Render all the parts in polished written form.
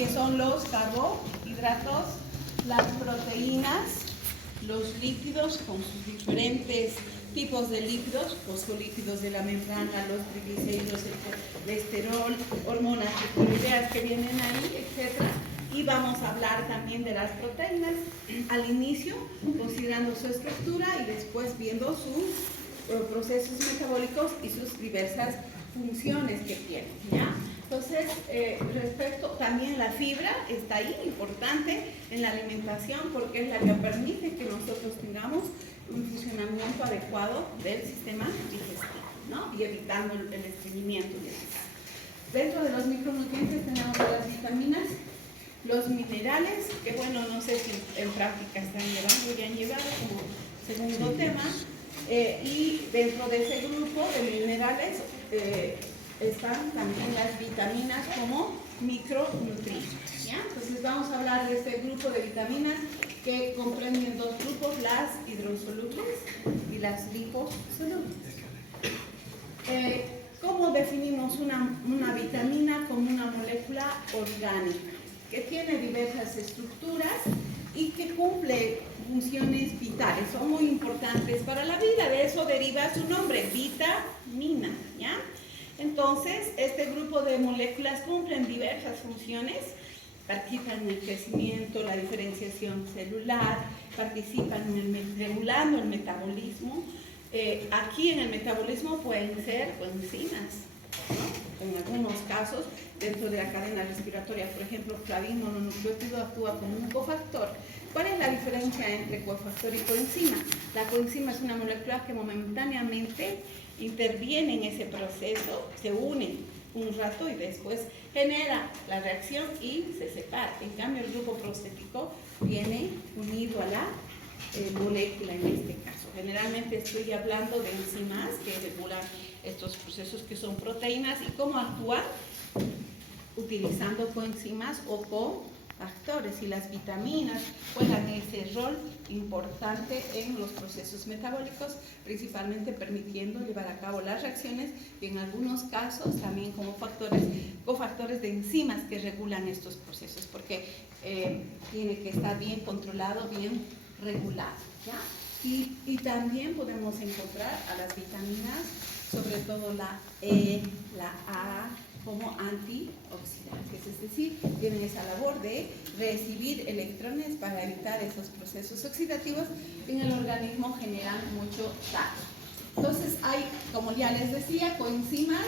que son los carbohidratos, las proteínas, los lípidos con sus diferentes tipos de lípidos, fosfolípidos de la membrana, los triglicéridos, el colesterol, hormonas tiroideas que vienen ahí, etc. Y vamos a hablar también de las proteínas al inicio, considerando su estructura y después viendo sus procesos metabólicos y sus diversas funciones que tienen, ¿ya? Entonces, respecto también la fibra está ahí, importante en la alimentación porque es la que permite que nosotros tengamos un funcionamiento adecuado del sistema digestivo, ¿no? Y evitando el estreñimiento. Dentro de los micronutrientes tenemos las vitaminas, los minerales, que bueno, no sé si en práctica están llevando, ya han llevado como segundo tema, y dentro de ese grupo de minerales están también las vitaminas como micronutrientes, ¿ya? Entonces vamos a hablar de este grupo de vitaminas que comprenden dos grupos, las hidrosolubles y las liposolubles. ¿Cómo definimos una vitamina como una molécula orgánica que tiene diversas estructuras y que cumple funciones vitales? Son muy importantes para la vida, de eso deriva su nombre, vitamina, ¿ya? Entonces, este grupo de moléculas cumplen diversas funciones, participan en el crecimiento, la diferenciación celular, participan regulando el metabolismo. Aquí en el metabolismo pueden ser enzimas, ¿no? En algunos casos, dentro de la cadena respiratoria, por ejemplo, flavin mononucleótido actúa como un cofactor. ¿Cuál es la diferencia entre cofactor y coenzima? La coenzima es una molécula que momentáneamente interviene en ese proceso, se une un rato y después genera la reacción y se separa. En cambio, el grupo prostético viene unido a la molécula en este caso. Generalmente estoy hablando de enzimas que regulan estos procesos que son proteínas y cómo actúan utilizando coenzimas o cofactores, y las vitaminas juegan ese rol importante en los procesos metabólicos, principalmente permitiendo llevar a cabo las reacciones y en algunos casos también como cofactores de enzimas que regulan estos procesos, porque tiene que estar bien controlado, bien regulado, ¿ya? Y también podemos encontrar a las vitaminas, sobre todo la E, la A, como antioxidantes, es decir, tienen esa labor de recibir electrones para evitar esos procesos oxidativos que en el organismo generan mucho daño. Entonces hay, como ya les decía, coenzimas,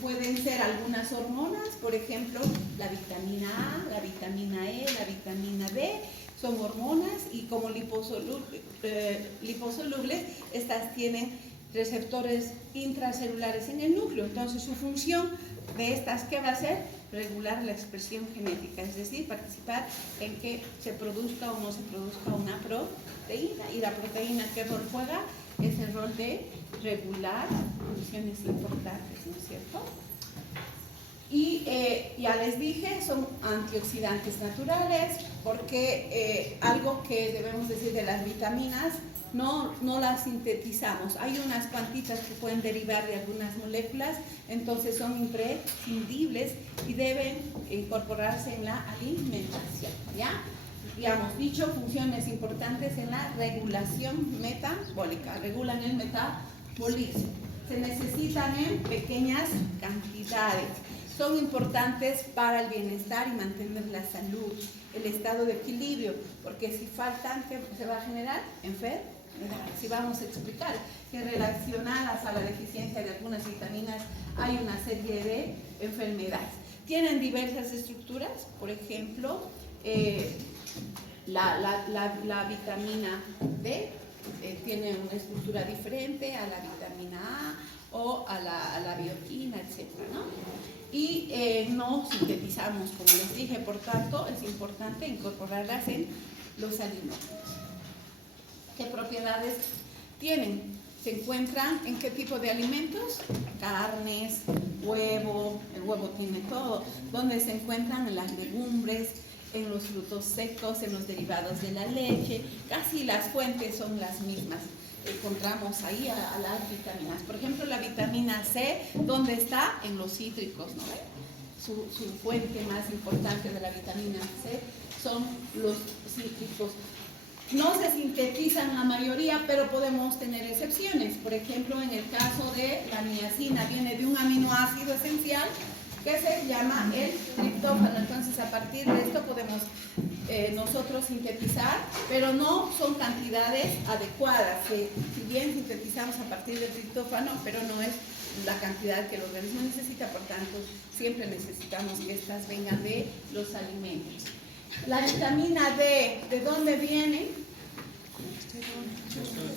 pueden ser algunas hormonas, por ejemplo, la vitamina A, la vitamina E, la vitamina D, son hormonas y como liposolubles, estas tienen receptores intracelulares en el núcleo. Entonces su función de estas, ¿qué va a ser? Regular la expresión genética, es decir, participar en que se produzca o no se produzca una proteína. Y la proteína, ¿qué rol juega? Es el rol de regular funciones importantes, ¿no es cierto? Y ya les dije, son antioxidantes naturales, porque algo que debemos decir de las vitaminas, no las sintetizamos. Hay unas cuantitas que pueden derivar de algunas moléculas, entonces son imprescindibles y deben incorporarse en la alimentación, ¿ya? Ya hemos dicho, funciones importantes en la regulación metabólica, regulan el metabolismo. Se necesitan en pequeñas cantidades. Son importantes para el bienestar y mantener la salud, el estado de equilibrio, porque si faltan, ¿qué se va a generar? Enfermedades. Si vamos a explicar que relacionadas a la deficiencia de algunas vitaminas hay una serie de enfermedades. Tienen diversas estructuras, por ejemplo, la vitamina D tiene una estructura diferente a la vitamina A o a la biotina, etc., ¿no? Y no sintetizamos, como les dije, por tanto es importante incorporarlas en los alimentos. ¿Qué propiedades tienen? ¿Se encuentran en qué tipo de alimentos? Carnes, huevo, el huevo tiene todo. ¿Dónde se encuentran? En las legumbres, en los frutos secos, en los derivados de la leche. Casi las fuentes son las mismas. Encontramos ahí a las vitaminas. Por ejemplo, la vitamina C, ¿dónde está? En los cítricos, ¿no? su fuente más importante de la vitamina C son los cítricos. No se sintetizan la mayoría, pero podemos tener excepciones. Por ejemplo, en el caso de la niacina, viene de un aminoácido esencial que se llama el triptófano. Entonces, a partir de esto podemos nosotros sintetizar, pero no son cantidades adecuadas. Si bien sintetizamos a partir del triptófano, pero no es la cantidad que el organismo necesita, por tanto, siempre necesitamos que estas vengan de los alimentos. La vitamina D, ¿de dónde viene?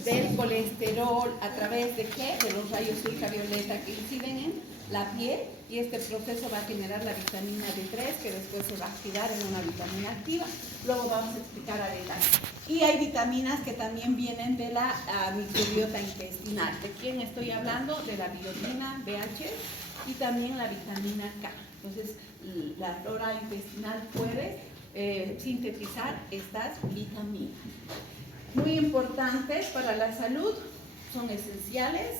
Del colesterol. ¿A través de qué? De los rayos ultravioleta que inciden en la piel, y este proceso va a generar la vitamina D3, que después se va a activar en una vitamina activa. Luego vamos a explicar a detalle. Y hay vitaminas que también vienen de la microbiota intestinal. ¿De quién estoy hablando? De la biotina BH y también la vitamina K. Entonces, la flora intestinal puede sintetizar estas vitaminas. Muy importantes para la salud, son esenciales,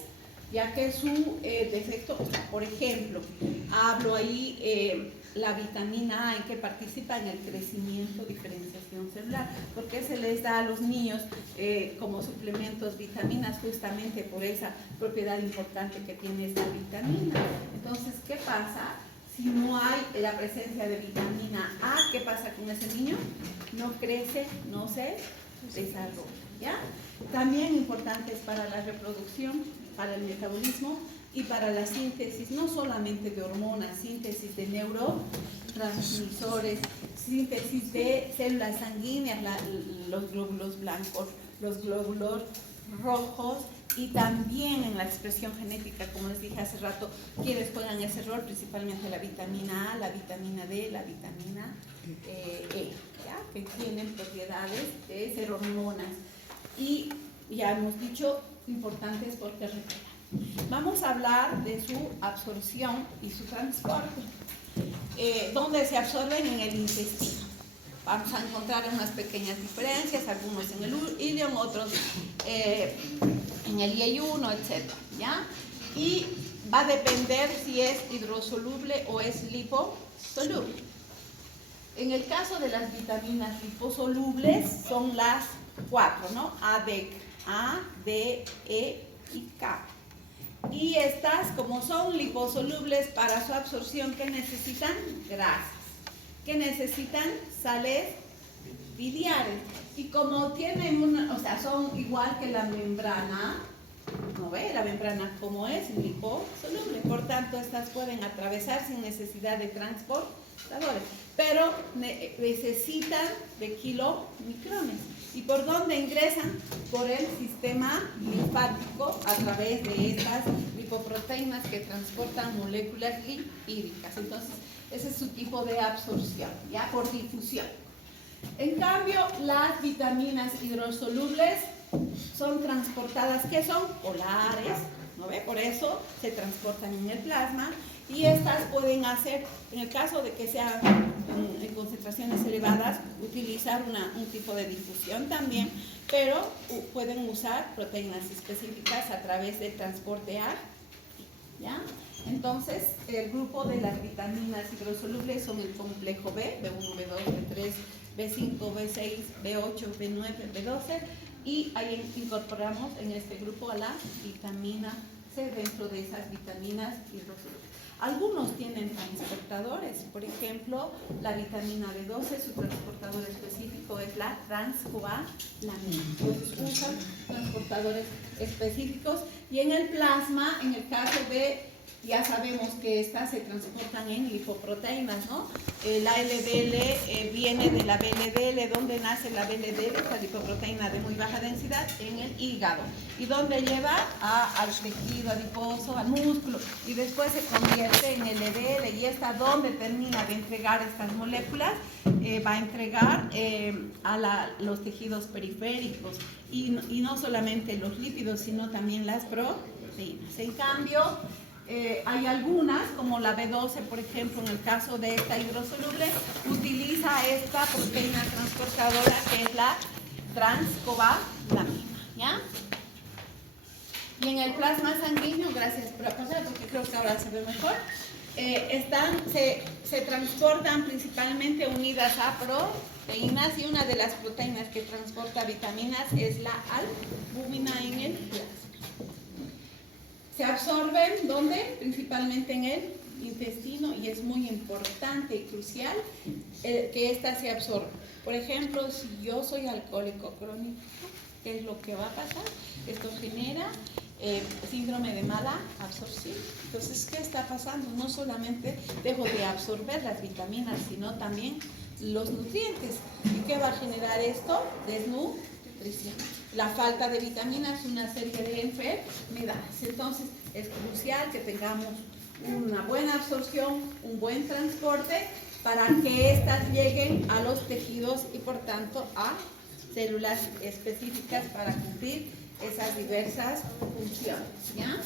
ya que su defecto, por ejemplo, hablo ahí la vitamina A, en que participa en el crecimiento, diferenciación celular, porque se les da a los niños como suplementos vitaminas justamente por esa propiedad importante que tiene esta vitamina. Entonces, ¿qué pasa? Si no hay la presencia de vitamina A, ¿qué pasa con ese niño? No crece, no se desarrolla, ¿ya? También importantes para la reproducción, para el metabolismo y para la síntesis, no solamente de hormonas, síntesis de neurotransmisores, síntesis de células sanguíneas, los glóbulos blancos, los glóbulos rojos, y también en la expresión genética, como les dije hace rato, quienes juegan ese rol, principalmente la vitamina A, la vitamina D, la vitamina E, ¿ya? Que tienen propiedades de ser hormonas. Y ya hemos dicho, importantes porque recuerdan. Vamos a hablar de su absorción y su transporte. ¿Dónde se absorben? En el intestino. Vamos a encontrar unas pequeñas diferencias, algunos en el ileum, otros en el yeyuno, etc. ¿Ya? Y va a depender si es hidrosoluble o es liposoluble. En el caso de las vitaminas liposolubles son las 4, ¿no? A, D, E y K. Y estas, como son liposolubles, para su absorción, ¿qué necesitan? Grasas. ¿Qué necesitan? Sales biliares. Y como tienen son igual que la membrana, ¿no ve? La membrana como es liposoluble. Por tanto, estas pueden atravesar sin necesidad de transportadores, pero necesitan de kilomicrones. ¿Y por dónde ingresan? Por el sistema linfático, a través de estas lipoproteínas que transportan moléculas lipídicas. Entonces, ese es su tipo de absorción, ya por difusión. En cambio, las vitaminas hidrosolubles son transportadas, ¿qué son? Polares, ¿no ve? Por eso se transportan en el plasma, y estas pueden hacer, en el caso de que sean en concentraciones elevadas, utilizar un tipo de difusión también, pero pueden usar proteínas específicas a través del transporte A, ¿ya? Entonces, el grupo de las vitaminas hidrosolubles son el complejo B, B1, B2, B3, B5, B6, B8, B9, B12, y ahí incorporamos en este grupo a la vitamina C dentro de esas vitaminas hidrosolubles. Algunos tienen transportadores, por ejemplo, la vitamina B12, su transportador específico es la transcobalamina. Entonces usan transportadores específicos, y en el plasma, en el caso de, ya sabemos que estas se transportan en lipoproteínas, ¿no? La LDL viene de la VLDL. ¿Dónde nace la VLDL? Esta lipoproteína de muy baja densidad, en el hígado. ¿Y dónde lleva? Al tejido adiposo, al músculo. Y después se convierte en LDL. ¿Y esta dónde termina de entregar estas moléculas? Va a entregar a los tejidos periféricos. Y no solamente los lípidos, sino también las proteínas. En cambio, hay algunas, como la B12, por ejemplo, en el caso de esta hidrosoluble, utiliza esta proteína transportadora que es la transcobalamina, ¿ya? Y en el plasma sanguíneo, gracias por pasar, porque creo que ahora se ve mejor, se transportan principalmente unidas a proteínas, y una de las proteínas que transporta vitaminas es la albúmina en el plasma. Se absorben, ¿dónde? Principalmente en el intestino, y es muy importante y crucial que ésta se absorba. Por ejemplo, si yo soy alcohólico crónico, ¿qué es lo que va a pasar? Esto genera síndrome de mala absorción. Entonces, ¿qué está pasando? No solamente dejo de absorber las vitaminas, sino también los nutrientes. ¿Y qué va a generar esto? Desnutrición. La falta de vitaminas, una serie de enfermedades. Entonces, es crucial que tengamos una buena absorción, un buen transporte, para que éstas lleguen a los tejidos y por tanto a células específicas para cumplir esas diversas funciones, ¿ya?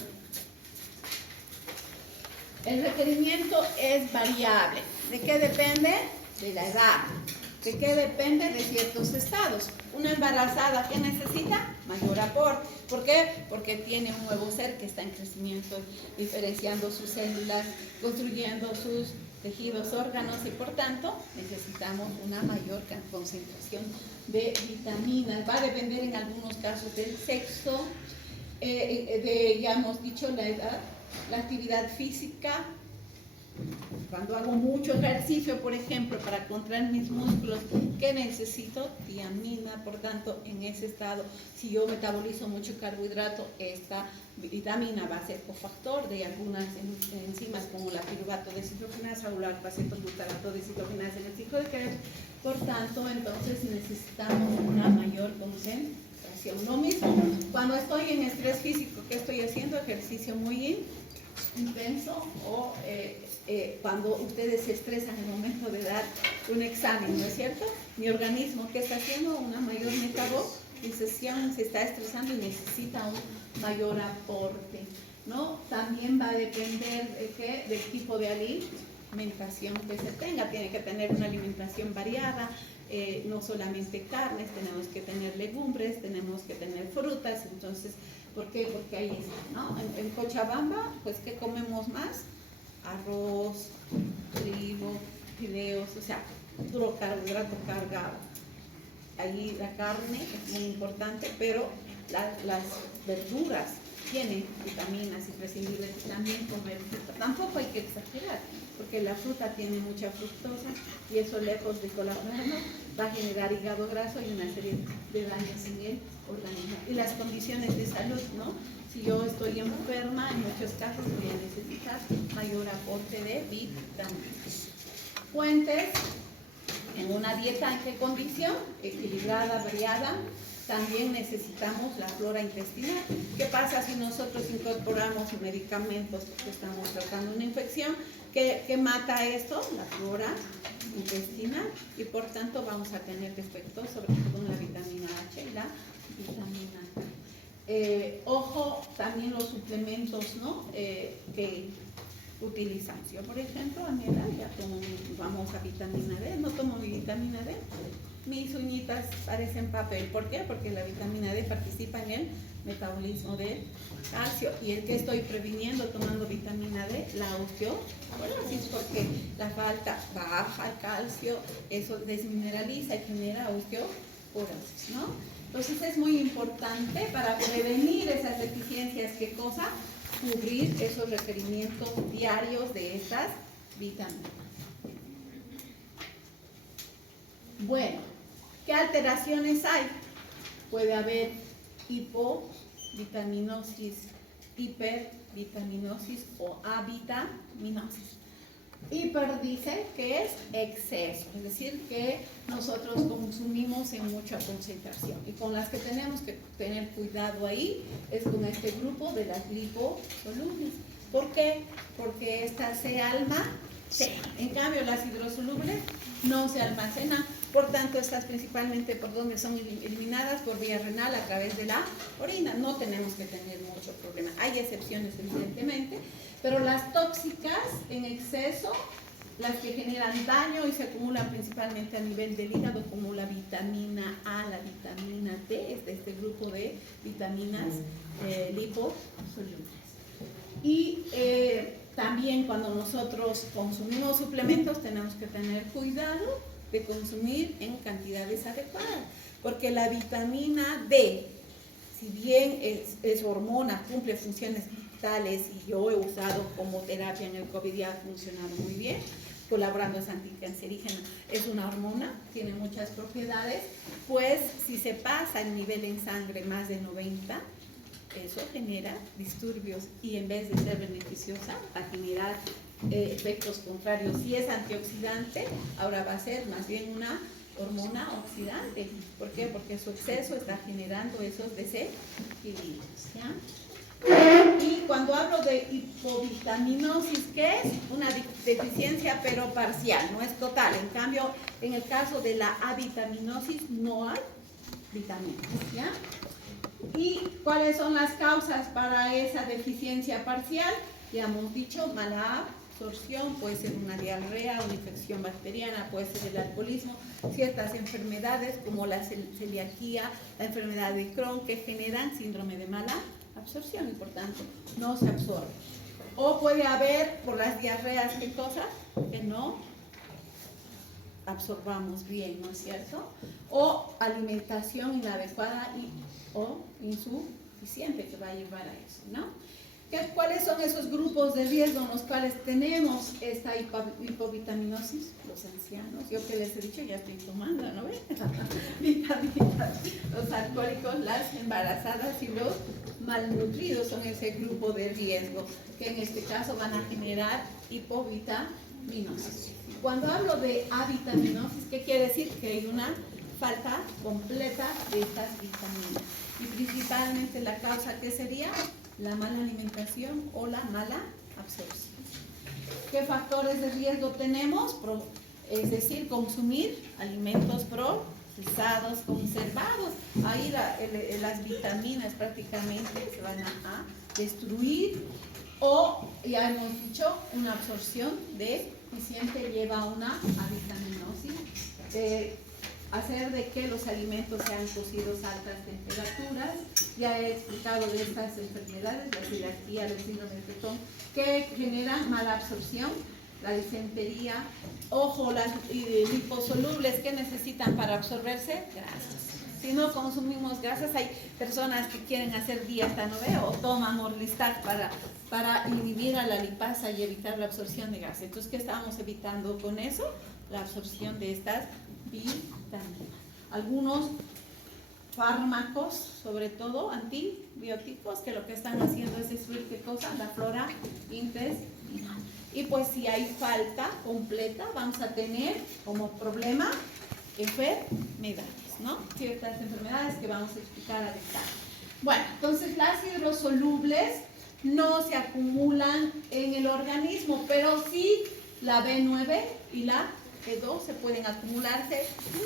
El requerimiento es variable. ¿De qué depende? De la edad. ¿De qué depende? De ciertos estados. Una embarazada, ¿qué necesita? Mayor aporte. ¿Por qué? Porque tiene un nuevo ser que está en crecimiento, diferenciando sus células, construyendo sus tejidos, órganos, y por tanto necesitamos una mayor concentración de vitaminas. Va a depender en algunos casos del sexo, ya hemos dicho la edad, la actividad física. Cuando hago mucho ejercicio, por ejemplo, para contraer mis músculos, ¿qué necesito? Tiamina. Por tanto, en ese estado, si yo metabolizo mucho carbohidrato, esta vitamina va a ser cofactor de algunas enzimas como la piruvato deshidrogenasa o la acetobutarato deshidrogenasa en el ciclo de Krebs. Por tanto, entonces necesitamos una mayor concentración. Lo mismo cuando estoy en estrés físico, ¿qué estoy haciendo? Ejercicio muy intenso, o cuando ustedes se estresan en el momento de dar un examen, ¿no es cierto? Mi organismo, ¿qué está haciendo? Una mayor metabolización, se está estresando y necesita un mayor aporte, ¿no? También va a depender del tipo de alimentación que se tenga. Tiene que tener una alimentación variada, no solamente carnes, tenemos que tener legumbres, tenemos que tener frutas. Entonces, ¿por qué? Porque ahí está, ¿no? En Cochabamba, pues, ¿qué comemos más? Arroz, trigo, fideos, o sea, puro carbohidrato cargado. Allí la carne es muy importante, pero las verduras tienen vitaminas imprescindibles. También comer fruta. Tampoco hay que exagerar, porque la fruta tiene mucha fructosa y eso, lejos de colágeno, va a generar hígado graso y una serie de daños en el organismo. Y las condiciones de salud, ¿no? Si yo estoy enferma, en muchos casos voy a necesitar mayor aporte de vitaminas. Fuentes en una dieta, ¿en qué condición? Equilibrada, variada. También necesitamos la flora intestinal. ¿Qué pasa si nosotros incorporamos medicamentos que estamos tratando una infección? ¿Qué mata esto? La flora intestinal, y por tanto vamos a tener defectos, sobre todo en la vitamina H y la vitamina K. Ojo, también los suplementos, ¿no? Que utilizamos. Yo, por ejemplo, a mi edad ya tomo mi famosa vitamina D. No tomo mi vitamina D, mis uñitas parecen papel. ¿Por qué? Porque la vitamina D participa en el metabolismo del calcio. ¿Y el que estoy previniendo tomando vitamina D? La osteoporosis, porque la falta baja el calcio, eso desmineraliza y genera osteoporosis, ¿no? Entonces es muy importante para prevenir esas deficiencias, ¿qué cosa? Cubrir esos requerimientos diarios de estas vitaminas. Bueno, ¿qué alteraciones hay? Puede haber hipovitaminosis, hipervitaminosis o avitaminosis. Hiper dice que es exceso, es decir, que nosotros consumimos en mucha concentración, y con las que tenemos que tener cuidado ahí es con este grupo de las liposolubles. ¿Por qué? Porque estas se almacenan. En cambio, las hidrosolubles no se almacenan. Por tanto, estas principalmente por donde son eliminadas, por vía renal, a través de la orina. No tenemos que tener mucho problema. Hay excepciones, evidentemente, pero las tóxicas en exceso, las que generan daño y se acumulan principalmente a nivel del hígado, como la vitamina A, la vitamina D, es de este grupo de vitaminas liposolubles. Y también cuando nosotros consumimos suplementos tenemos que tener cuidado de consumir en cantidades adecuadas, porque la vitamina D, si bien es hormona, cumple funciones vitales y yo he usado como terapia en el COVID y ha funcionado muy bien, colaborando, es anticancerígena, es una hormona, tiene muchas propiedades, pues si se pasa el nivel en sangre más de 90, eso genera disturbios y en vez de ser beneficiosa va a generar efectos contrarios. Si es antioxidante, ahora va a ser más bien una hormona oxidante. ¿Por qué? Porque su exceso está generando esos desequilibrios, ¿ya? Y cuando hablo de hipovitaminosis, ¿qué es? Una deficiencia pero parcial, no es total. En cambio, en el caso de la avitaminosis no hay vitaminas, ¿ya? ¿Y cuáles son las causas para esa deficiencia parcial? Ya hemos dicho, mala absorción, puede ser una diarrea, una infección bacteriana, puede ser el alcoholismo, ciertas enfermedades como la celiaquía, la enfermedad de Crohn, que generan síndrome de mala absorción y por tanto no se absorbe. O puede haber por las diarreas, ¿qué cosas? Que no absorbamos bien, ¿no es cierto? O alimentación inadecuada o insuficiente que va a llevar a eso, ¿no? ¿Cuáles son esos grupos de riesgo en los cuales tenemos esta hipovitaminosis? Los ancianos, yo que les he dicho, ya estoy tomando, ¿no ven? Vitaminas, los alcohólicos, las embarazadas y los malnutridos son ese grupo de riesgo, que en este caso van a generar hipovitaminosis. Cuando hablo de avitaminosis, ¿qué quiere decir? Que hay una falta completa de estas vitaminas. Y principalmente la causa, ¿qué sería? La mala alimentación o la mala absorción. ¿Qué factores de riesgo tenemos? Es decir, consumir alimentos procesados, conservados. Ahí las vitaminas prácticamente se van a destruir. O, ya hemos dicho, una absorción deficiente lleva a una avitaminosis. Hacer de que los alimentos sean cocidos a altas temperaturas. Ya he explicado de estas enfermedades, la celiaquía, los síndromes de Crohn, que generan mala absorción, la disentería. Ojo, las liposolubles, ¿qué necesitan para absorberse? Grasas. Si no consumimos grasas, hay personas que quieren hacer dieta, ¿no ve? O toman Orlistat para inhibir a la lipasa y evitar la absorción de grasa. Entonces, ¿qué estamos evitando con eso? La absorción de estas vitaminas. Algunos fármacos, sobre todo antibióticos, que lo que están haciendo es destruir ¿qué cosa? La flora intestinal. Y pues si hay falta completa, vamos a tener como problema enfermedades, ¿no? Ciertas enfermedades que vamos a explicar a detalle. Bueno, entonces las hidrosolubles no se acumulan en el organismo, pero sí la B9 y la B2 se pueden acumularse,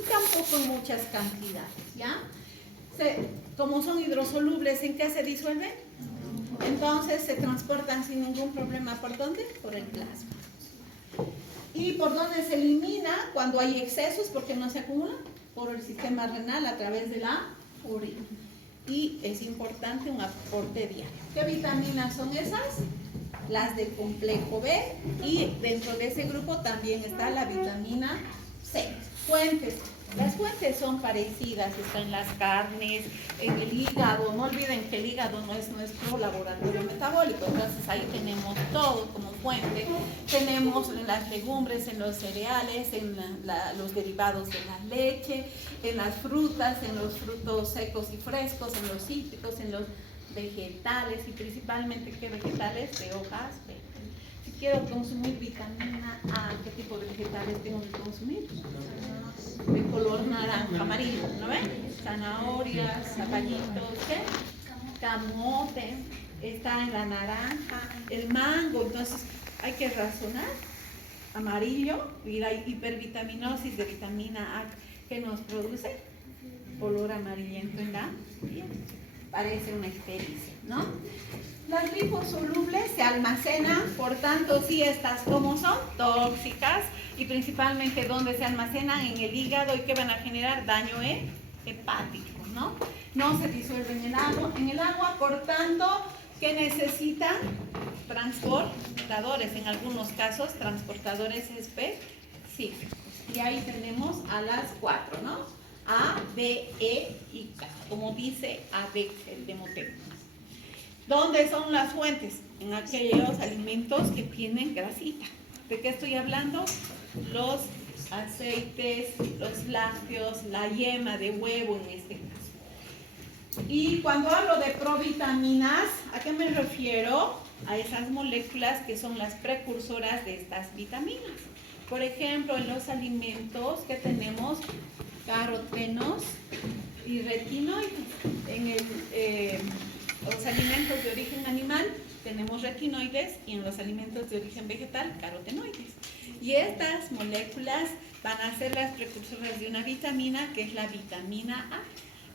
tampoco en muchas cantidades, ¿ya? Como son hidrosolubles, ¿en qué se disuelven? Entonces se transportan sin ningún problema. ¿Por dónde? Por el plasma. ¿Y por dónde se elimina cuando hay excesos? ¿Por qué no se acumulan? Por el sistema renal a través de la orina. Y es importante un aporte diario. ¿Qué vitaminas son esas? Las del complejo B, y dentro de ese grupo también está la vitamina C. Fuentes. Las fuentes son parecidas, están en las carnes, en el hígado. No olviden que el hígado no es nuestro laboratorio metabólico, entonces ahí tenemos todo como fuente. Tenemos en las legumbres, en los cereales, en los derivados de la leche, en las frutas, en los frutos secos y frescos, en los cítricos, en los vegetales, y principalmente ¿qué vegetales? De hojas verdes. Si quiero consumir vitamina A, ¿qué tipo de vegetales tengo que consumir? De color naranja, amarillo, ¿no ven? Zanahorias, zapallitos, ¿qué? Camote, está en la naranja, el mango. Entonces hay que razonar. Amarillo, y la hipervitaminosis de vitamina A que nos produce color amarillento en la piel. Parece una ictericia, ¿no? Las liposolubles se almacenan, por tanto, sí, estas como son tóxicas, y principalmente donde se almacenan en el hígado y que van a generar daño hepático, ¿no? No se disuelven en el agua, por tanto, que necesitan transportadores, en algunos casos transportadores específicos. Y ahí tenemos a las 4, ¿no? A, B, E y K, como dice AB, el Demotec. ¿Dónde son las fuentes? En aquellos alimentos que tienen grasita. ¿De qué estoy hablando? Los aceites, los lácteos, la yema de huevo en este caso. Y cuando hablo de provitaminas, ¿a qué me refiero? A esas moléculas que son las precursoras de estas vitaminas. Por ejemplo, en los alimentos que tenemos carotenos y retinoides. En los alimentos de origen animal tenemos retinoides y en los alimentos de origen vegetal carotenoides. Y estas moléculas van a ser las precursoras de una vitamina que es la vitamina A.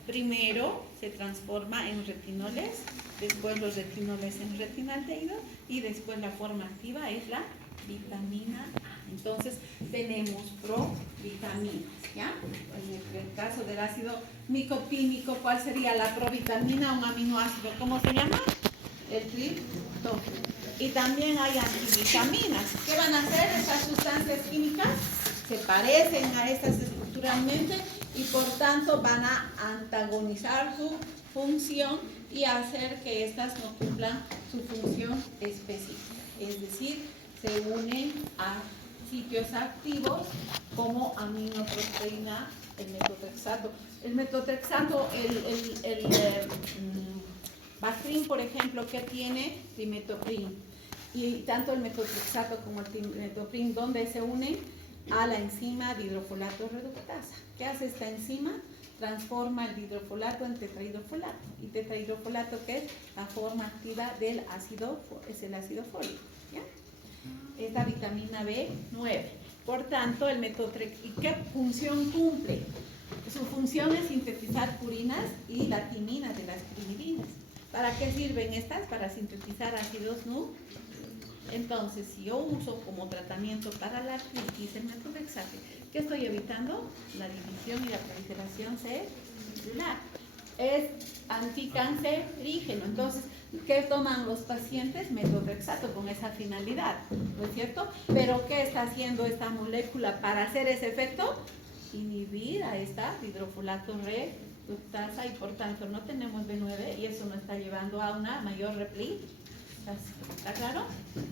Primero se transforma en retinoles, después los retinoles en retinaldehído y después la forma activa es la vitamina A. Entonces tenemos provitaminas, ¿ya? En el caso del ácido nicotínico, ¿cuál sería la provitamina? Un aminoácido, ¿cómo se llama? El triptófano. Y también hay antivitaminas. ¿Qué van a hacer estas sustancias químicas? Se parecen a estas estructuralmente y por tanto van a antagonizar su función y hacer que estas no cumplan su función específica. Es decir, se unen a sitios activos como aminoproteína, el metotrexato. El metotrexato, el Bactrim, por ejemplo, que tiene trimetoprim. Y tanto el metotrexato como el trimetoprim, ¿dónde se unen? A la enzima dihidrofolato reductasa. ¿Qué hace esta enzima? Transforma el dihidrofolato en tetrahidrofolato. Y tetrahidrofolato, que es la forma activa del ácido, es el ácido fólico, ¿ya? Es la vitamina B9. Por tanto, el metotrexato, ¿y qué función cumple? Su función es sintetizar purinas y la timina de las pirimidinas. ¿Para qué sirven estas? Para sintetizar ácidos nucleicos. Entonces, si yo uso como tratamiento para la artritis el metotrexato, ¿qué estoy evitando? La división y la proliferación celular. Es anticancerígeno. Entonces, ¿qué toman los pacientes? Metotrexato con esa finalidad, ¿no es cierto? Pero ¿qué está haciendo esta molécula para hacer ese efecto? Inhibir a esta dihidrofolato reductasa y por tanto no tenemos B9 y eso nos está llevando a una mayor replicación. ¿Está claro?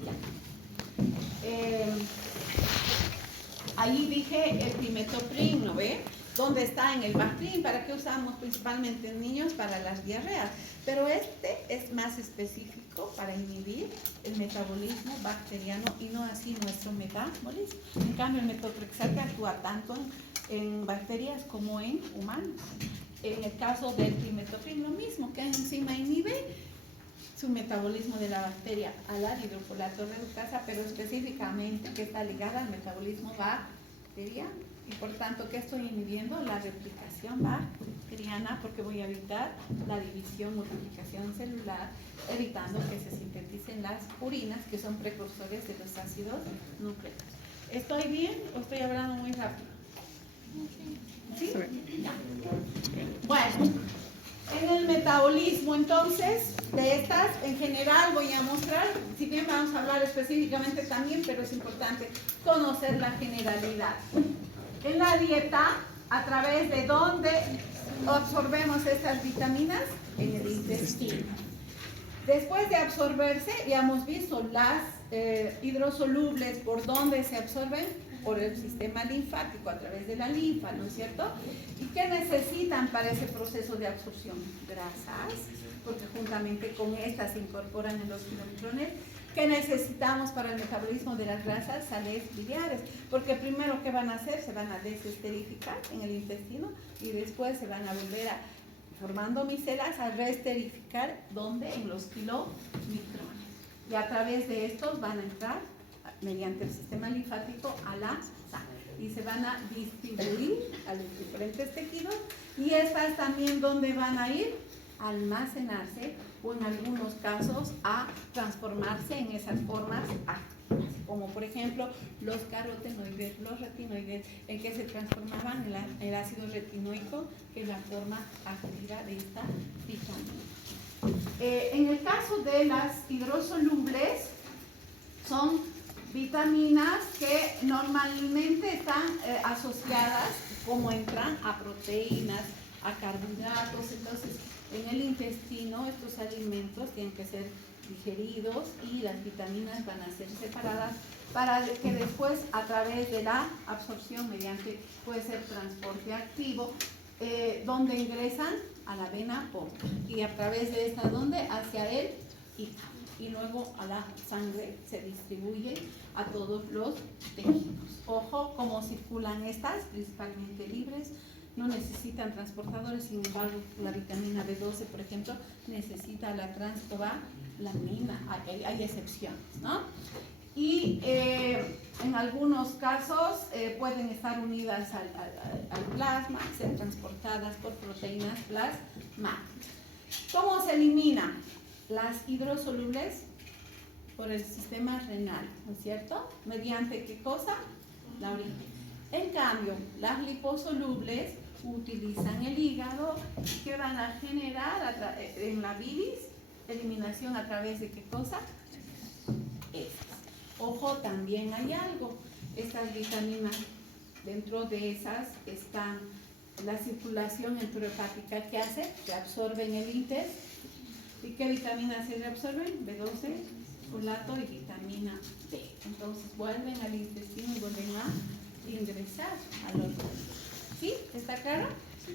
Ya. Ahí dije el trimetoprim, ¿no ve? ¿Dónde está? En el Bactrim. ¿Para qué usamos principalmente en niños? Para las diarreas. Pero este es más específico para inhibir el metabolismo bacteriano y no así nuestro metabolismo. En cambio, el metotrexato actúa tanto en bacterias como en humanos. En el caso del trimetoprim, lo mismo, que enzima inhibe su metabolismo de la bacteria a la dihidrofolato reductasa, pero específicamente que está ligada al metabolismo bacteriano. Y por tanto, ¿qué estoy inhibiendo? La replicación bacteriana, porque voy a evitar la división, multiplicación celular, evitando que se sinteticen las purinas, que son precursores de los ácidos nucleicos. ¿Estoy bien o estoy hablando muy rápido? ¿Sí? Ya. Bueno, en el metabolismo, entonces, de estas, en general voy a mostrar, si bien vamos a hablar específicamente también, pero es importante conocer la generalidad. En la dieta, ¿a través de dónde absorbemos estas vitaminas? En el intestino. Después de absorberse, ya hemos visto las hidrosolubles, ¿por dónde se absorben? Por el sistema linfático, a través de la linfa, ¿no es cierto? ¿Y qué necesitan para ese proceso de absorción? Grasas, porque juntamente con estas se incorporan en los filometrones. ¿Qué necesitamos para el metabolismo de las grasas? Sales biliares, porque primero, ¿qué van a hacer? Se van a desesterificar en el intestino y después se van a volver a, formando micelas, a reesterificar, ¿dónde? En los kilomitrones. Y a través de estos van a entrar mediante el sistema linfático a la sangre y se van a distribuir a los diferentes tejidos y estas también ¿dónde van a ir? A almacenarse o en algunos casos a transformarse en esas formas activas, como por ejemplo los carotenoides, los retinoides, en que se transformaban en el ácido retinoico, que es la forma activa de esta vitamina. En el caso de las hidrosolubles, son vitaminas que normalmente están asociadas, como entran, a proteínas, a carbohidratos. Entonces, en el intestino estos alimentos tienen que ser digeridos y las vitaminas van a ser separadas para que después, a través de la absorción mediante, puede ser transporte activo, donde ingresan a la vena porta y a través de esta, donde hacia el hígado, y luego a la sangre se distribuye a todos los tejidos. Ojo cómo circulan estas, principalmente libres, no necesitan transportadores. Sin embargo, la vitamina B12, por ejemplo, necesita la transcobalamina. Hay excepciones, ¿no? Y en algunos casos pueden estar unidas al plasma, ser transportadas por proteínas plasmáticas. ¿Cómo se eliminan las hidrosolubles? Por el sistema renal, ¿no es cierto? ¿Mediante qué cosa? La orina. En cambio, las liposolubles utilizan el hígado, que van a generar en la bilis eliminación a través de qué cosa? Estas. Ojo, también hay algo. Estas vitaminas, dentro de esas está la circulación enterohepática que hace, que absorben el intestino. ¿Y qué vitaminas se reabsorben? B12, folato y vitamina D. Entonces vuelven al intestino y vuelven a ingresar al organismo. ¿Sí? ¿Está claro?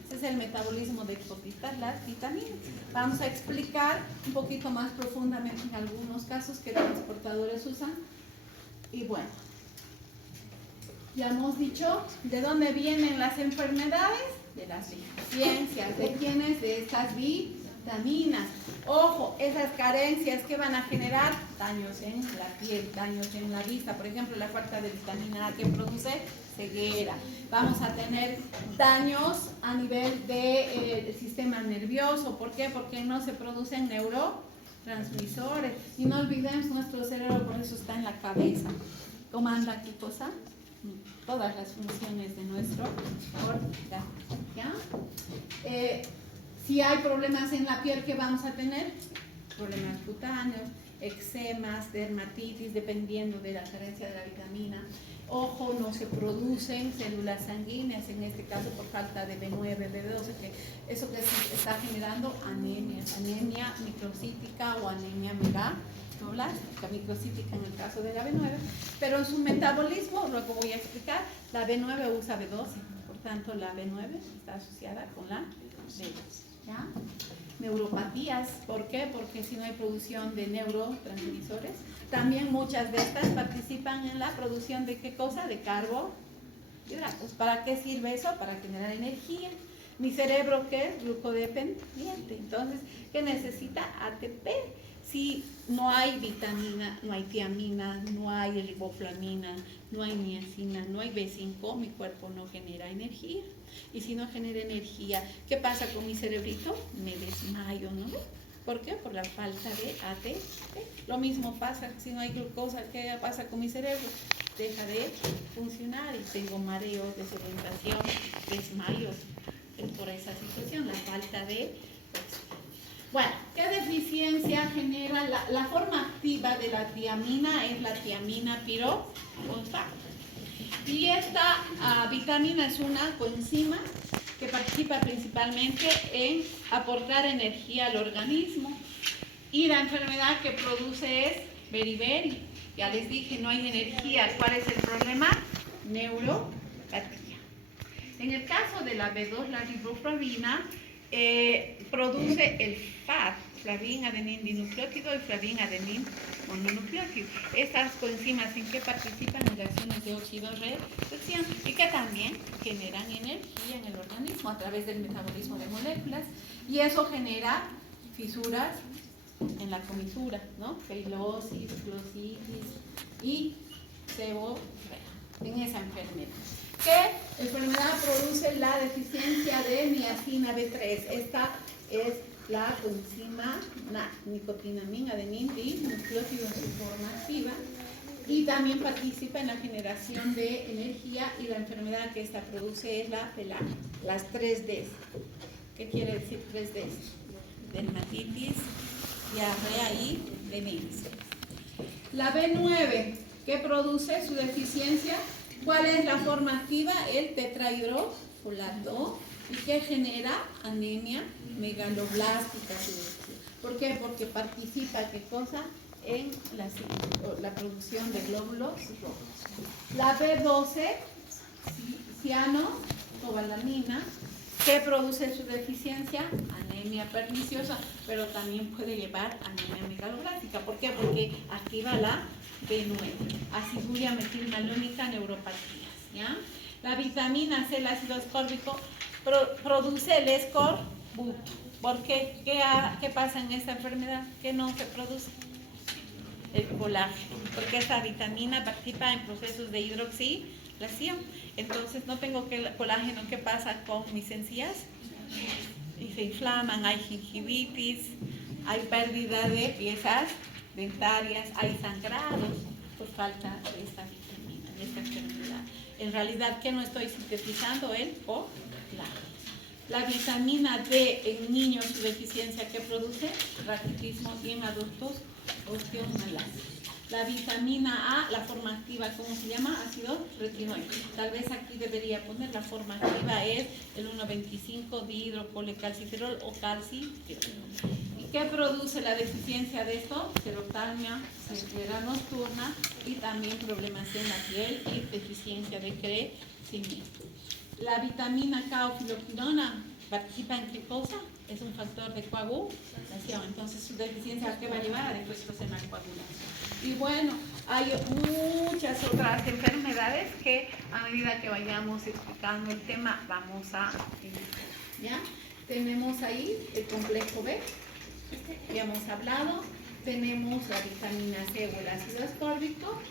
Ese es el metabolismo de todas las vitaminas. Vamos a explicar un poquito más profundamente en algunos casos qué transportadores usan. Y bueno, ya hemos dicho de dónde vienen las enfermedades, de las deficiencias. ¿De quiénes? De estas vitaminas. Ojo, esas carencias que van a generar daños en la piel, daños en la vista. Por ejemplo, la falta de vitamina A que produce ceguera. Vamos a tener daños a nivel del sistema nervioso. ¿Por qué? Porque no se producen neurotransmisores. Y no olvidemos, nuestro cerebro por eso está en la cabeza. Comanda qué cosa? Todas las funciones de nuestro órgano. ¿Ya? Si hay problemas en la piel, ¿qué vamos a tener? Problemas cutáneos, eczemas, dermatitis, dependiendo de la carencia de la vitamina. Ojo, no se producen células sanguíneas, en este caso por falta de B9, B12, que eso que se está generando anemia microcítica o anemia megablástica, microcítica en el caso de la B9, pero en su metabolismo, luego voy a explicar, la B9 usa B12, por tanto la B9 está asociada con la B12. ¿Ya? Neuropatías, ¿por qué? Porque si no hay producción de neurotransmisores, también muchas de estas participan en la producción de ¿qué cosa? De carbohidratos. ¿Para qué sirve eso? Para generar energía. Mi cerebro, ¿qué es? Glucodependiente. Entonces, ¿qué necesita? ATP. Si no hay vitamina, no hay tiamina, no hay riboflavina, no hay niacina, no hay B5, mi cuerpo no genera energía. Y si no genera energía, ¿qué pasa con mi cerebrito? Me desmayo, ¿no? ¿Por qué? Por la falta de ATP. Lo mismo pasa si no hay glucosa. ¿Qué pasa con mi cerebro? Deja de funcionar y tengo mareos, desorientación, desmayos. Es por esa situación, la falta de oxígeno. Bueno, ¿qué deficiencia genera? La forma activa de la tiamina es la tiamina pirofosfato. Y esta vitamina es una coenzima que participa principalmente en aportar energía al organismo. Y la enfermedad que produce es beriberi. Ya les dije, no hay energía. ¿Cuál es el problema? Neuropatía. En el caso de la B2, la riboflavina, produce el FAD, flavin adenin dinucleótido y flavin adenin mononucleótido. Estas coenzimas en que participan en reacciones de oxidorreducción y que también generan energía en el organismo a través del metabolismo de moléculas, y eso genera fisuras en la comisura, ¿no? Feilosis, glossitis y seborrea en esa enfermedad. ¿Qué enfermedad produce la deficiencia de niacina B3? Esta es la coenzima nicotinamina adenin dinucleótido en su forma activa, y también participa en la generación de energía, y la enfermedad que esta produce es la pelágica, las 3Ds. ¿Qué quiere decir 3Ds? dermatitis, diarrea y demencia. La B9, ¿qué produce su deficiencia? ¿Cuál es la forma activa? El tetrahidrofolato. ¿Y qué genera? Anemia megaloblástica. ¿Por qué? Porque participa, ¿qué cosa? En la producción de glóbulos rojos. La B12, cianocobalamina, ¿qué produce su deficiencia? Anemia perniciosa, pero también puede llevar anemia megaloblástica. ¿Por qué? Porque activa la B9, aciduria metilmalónica, neuropatías, ¿ya? La vitamina C, el ácido ascórbico, produce el escorbuto. ¿Por qué? ¿Qué pasa en esta enfermedad? ¿Qué no se produce? El colágeno, porque esta vitamina participa en procesos de hidroxilación. Entonces no tengo colágeno. ¿Qué pasa con mis encías? Y se inflaman, hay gingivitis, hay pérdida de piezas dentarias, hay sangrados por falta de esta vitamina, de esta enfermedad. En realidad, ¿qué no estoy sintetizando? El colágeno. La vitamina D en niños, su deficiencia, ¿qué produce? Raquitismo, y en adultos, osteomalacia. La vitamina A, la forma activa, ¿cómo se llama? Ácido retinoico. Tal vez aquí debería poner la forma activa es el 1,25 dihidrocolecalciferol o calciferol. ¿Y qué produce la deficiencia de esto? Serotalmia, ceguera nocturna y también problemas en la piel y deficiencia de crecimiento. La vitamina K o filoquinona participa en qué cosa? Es un factor de coagulación. Entonces su deficiencia, ¿a qué va a llevar? A defectos en la coagulación. Y bueno, hay muchas otras enfermedades que a medida que vayamos explicando el tema vamos a ¿ya? Tenemos ahí el complejo B, ya hemos hablado, tenemos la vitamina C o el ácido ascórbico,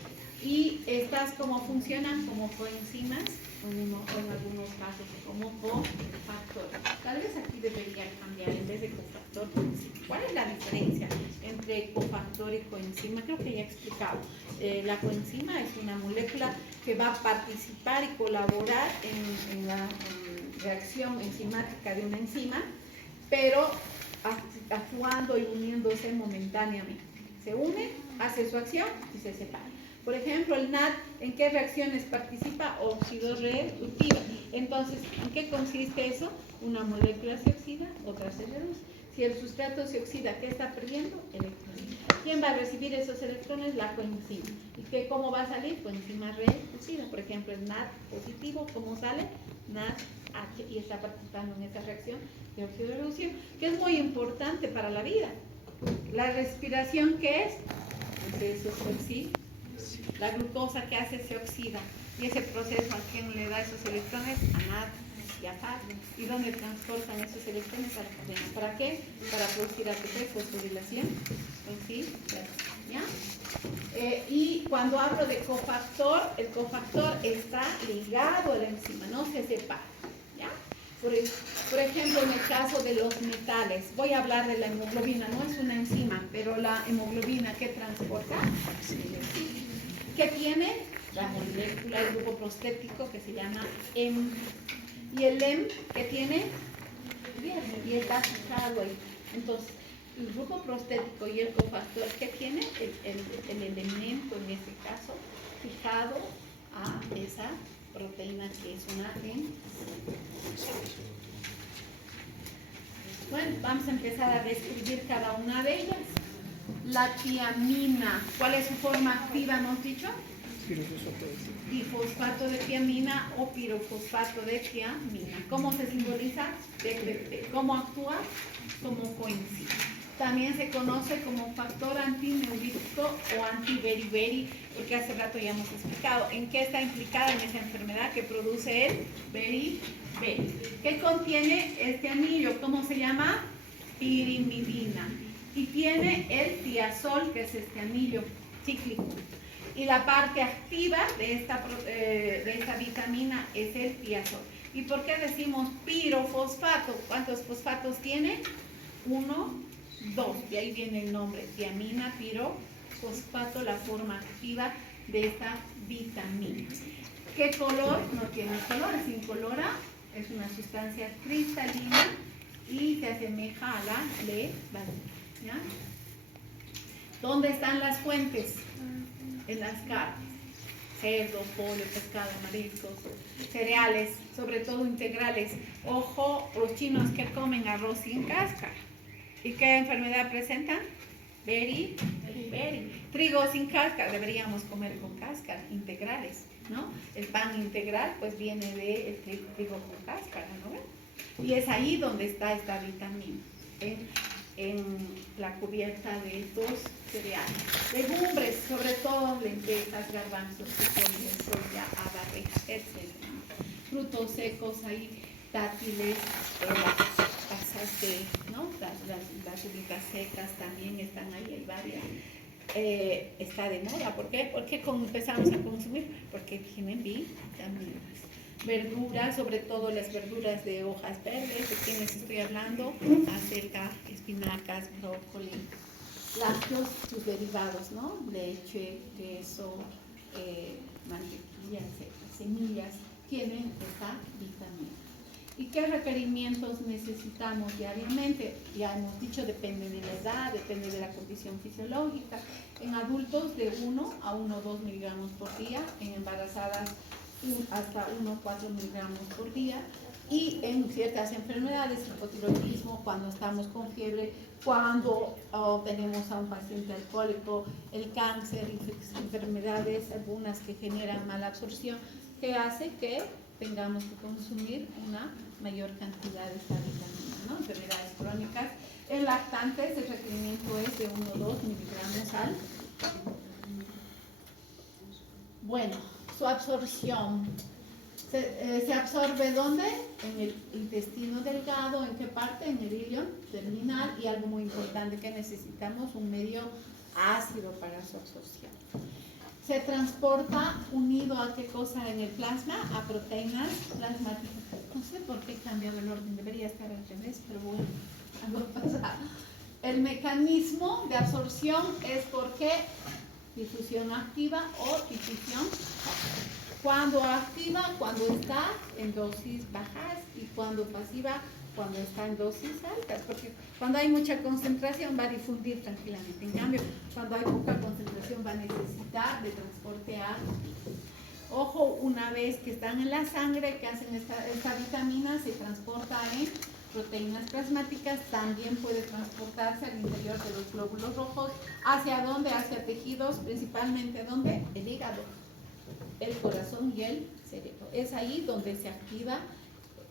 y estas cómo funcionan como coenzimas, o en algunos casos como cofactores. Tal vez aquí debería cambiar en vez de cofactor, coenzima. ¿Cuál es la diferencia entre cofactor y coenzima? Creo que ya he explicado. La coenzima es una molécula que va a participar y colaborar en la reacción enzimática de una enzima, pero actuando y uniéndose momentáneamente. Se une, hace su acción y se separa. Por ejemplo, el NAD, ¿en qué reacciones participa? Óxido-reductiva. Entonces, ¿en qué consiste eso? Una molécula se oxida, otra se reduce. Si el sustrato se oxida, ¿qué está perdiendo? Electrones. ¿Quién va a recibir esos electrones? La coenzima. ¿Y cómo va a salir? Coenzima reducida. Por ejemplo, el NAD positivo, ¿cómo sale? NADH, y está participando en esa reacción de óxido-reducción, que es muy importante para la vida. La respiración, ¿qué es? Proceso se oxida. La glucosa que hace se oxida, y ese proceso ¿a quién le da esos electrones? A NAD y a FAD. ¿Y dónde transportan esos electrones? A la cadena. ¿Para qué? Para producir ATP, fosforilación. ¿Sí? ¿Ya? Y cuando hablo de cofactor, el cofactor está ligado a la enzima, no se separa. ¿Ya? Por ejemplo, en el caso de los metales, voy a hablar de la hemoglobina, no es una enzima, pero la hemoglobina, ¿qué transporta? ¿Qué tiene? La molécula, el grupo prostético que se llama M. ¿Y el M qué tiene? Y está fijado ahí. Entonces, el grupo prostético y el cofactor, ¿qué tiene? El elemento, en este caso, fijado a esa proteína que es una enzima. Bueno, vamos a empezar a describir cada una de ellas. La tiamina, ¿cuál es su forma activa, hemos dicho? Difosfato de tiamina o pirofosfato de tiamina. ¿Cómo se simboliza? ¿Cómo actúa? Como coenzima. También se conoce como factor antineurítico o anti-beriberi, porque hace rato ya hemos explicado en qué está implicada en esa enfermedad que produce el beriberi. ¿Qué contiene este anillo? ¿Cómo se llama? Pirimidina. Y tiene el tiazol, que es este anillo cíclico. Y la parte activa de esta vitamina es el tiazol. ¿Y por qué decimos pirofosfato? ¿Cuántos fosfatos tiene? 1, 2. De ahí viene el nombre, tiamina, pirofosfato, la forma activa de esta vitamina. ¿Qué color? No tiene color, es incolora. Es una sustancia cristalina y se asemeja a la levadura, ¿ya? ¿Dónde están las fuentes? En las carnes. Cerdo, pollo, pescado, mariscos, cereales, sobre todo integrales. Ojo, los chinos que comen arroz sin cáscara. ¿Y qué enfermedad presentan? Beri. Trigo sin cáscara, deberíamos comer con cáscara, integrales, ¿no? El pan integral pues viene del trigo con cáscara, ¿no? Y es ahí donde está esta vitamina, en la cubierta de estos cereales. Legumbres, sobre todo lentejas, garbanzos, frijoles, soya, abarrejas, etc. Frutos secos, ahí dátiles, las pasas de, ¿no? Las uvitas secas también están ahí, hay varias. Está de moda, ¿por qué? Porque empezamos a consumir, porque tienen vitaminas. Verduras, sobre todo las verduras de hojas verdes, de quienes estoy hablando, acelga, espinacas, brócoli, lácteos, sus derivados, ¿no? Leche, queso, mantequilla, etc. Semillas tienen esta vitamina. ¿Y qué requerimientos necesitamos diariamente? Ya hemos dicho, depende de la edad, depende de la condición fisiológica. En adultos de 1 a 1,2 miligramos por día, en embarazadas hasta 1,4 miligramos por día, y en ciertas enfermedades, hipotiroidismo, cuando estamos con fiebre, cuando tenemos a un paciente alcohólico, el cáncer, enfermedades algunas que generan mala absorción, que hace que tengamos que consumir una mayor cantidad de esta vitamina, ¿no? Enfermedades crónicas. En lactantes el requerimiento es de 1 o 2 miligramos al. Bueno, su absorción. ¿Se absorbe dónde? En el intestino delgado. ¿En qué parte? En el ilion terminal. Y algo muy importante que necesitamos, un medio ácido para su absorción. Se transporta unido a qué cosa en el plasma, a proteínas plasmáticas. No sé por qué he cambiado el orden, debería estar al revés, pero bueno, algo pasa. El mecanismo de absorción es porque difusión activa o difusión pasiva. Cuando activa, cuando está en dosis bajas, y cuando pasiva, cuando está en dosis altas, porque cuando hay mucha concentración va a difundir tranquilamente. En cambio, cuando hay poca concentración va a necesitar de transporte ácido. Ojo, una vez que están en la sangre, que hacen esta vitamina, se transporta en proteínas plasmáticas, también puede transportarse al interior de los glóbulos rojos. ¿Hacia dónde? Hacia tejidos, principalmente ¿dónde? El hígado, el corazón y el cerebro. Es ahí donde se activa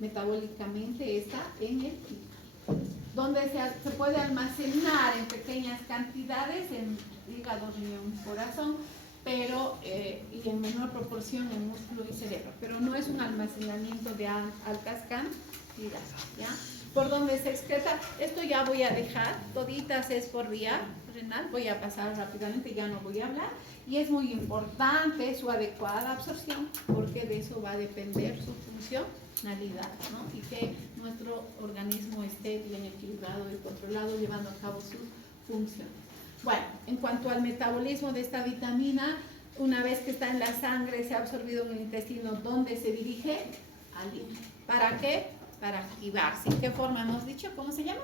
metabólicamente esta energía, donde se puede almacenar en pequeñas cantidades en hígado, riñón y corazón, pero y en menor proporción en músculo y cerebro, pero no es un almacenamiento de altas cantidades, ¿ya? Por donde se excreta, esto ya voy a dejar, toditas es por vía renal, voy a pasar rápidamente, ya no voy a hablar, y es muy importante su adecuada absorción, porque de eso va a depender su funcionalidad, ¿no? Y que nuestro organismo esté bien equilibrado y controlado, llevando a cabo sus funciones. Bueno, en cuanto al metabolismo de esta vitamina, una vez que está en la sangre, se ha absorbido en el intestino, ¿dónde se dirige? Al hígado. ¿Para qué? Para activarse. ¿En qué forma hemos dicho? ¿Cómo se llama?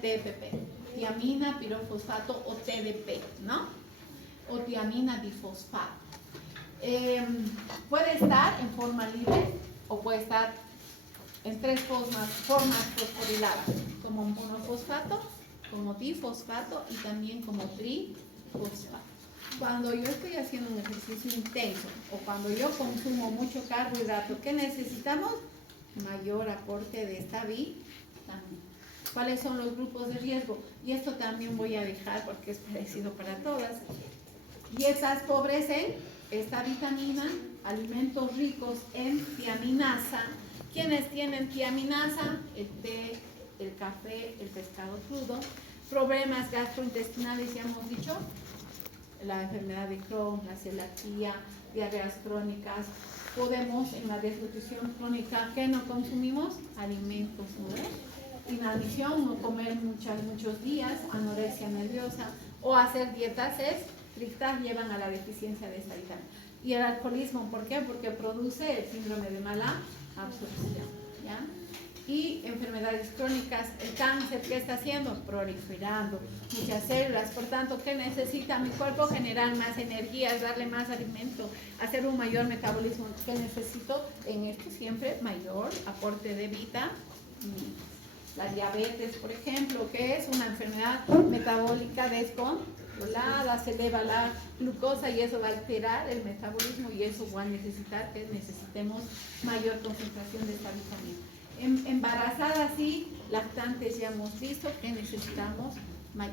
TPP. Tiamina, pirofosfato o TDP, ¿no? O tiamina difosfato. Puede estar en forma libre o puede estar en tres formas fosforiladas, como monofosfato, como difosfato y también como trifosfato. Cuando yo estoy haciendo un ejercicio intenso o cuando yo consumo mucho carbohidrato, ¿qué necesitamos? Mayor aporte de esta vitamina. ¿Cuáles son los grupos de riesgo? Y esto también voy a dejar porque es parecido para todas. Dietas pobres en esta vitamina, alimentos ricos en tiaminasa. ¿Quiénes tienen tiaminasa? El té, el café, el pescado crudo. Problemas gastrointestinales, ya hemos dicho, la enfermedad de Crohn, la celiaquía, diarreas crónicas. Podemos en la desnutrición crónica, ¿qué no consumimos? Alimentos, ¿no? Inanición, no comer muchos días, anorexia nerviosa o hacer dietas estrictas llevan a la deficiencia de esta vitamina. Y el alcoholismo, ¿por qué? Porque produce el síndrome de mala absorción, ¿ya? Y enfermedades crónicas, el cáncer, ¿qué está haciendo? Proliferando muchas células. Por tanto, ¿qué necesita mi cuerpo? Generar más energías, darle más alimento, hacer un mayor metabolismo. ¿Qué necesito? En esto siempre mayor aporte de vitaminas. La diabetes, por ejemplo, que es una enfermedad metabólica descontrolada, se eleva la glucosa y eso va a alterar el metabolismo y eso va a necesitar que necesitemos mayor concentración de esta vitamina. Embarazadas y lactantes ya hemos visto que necesitamos,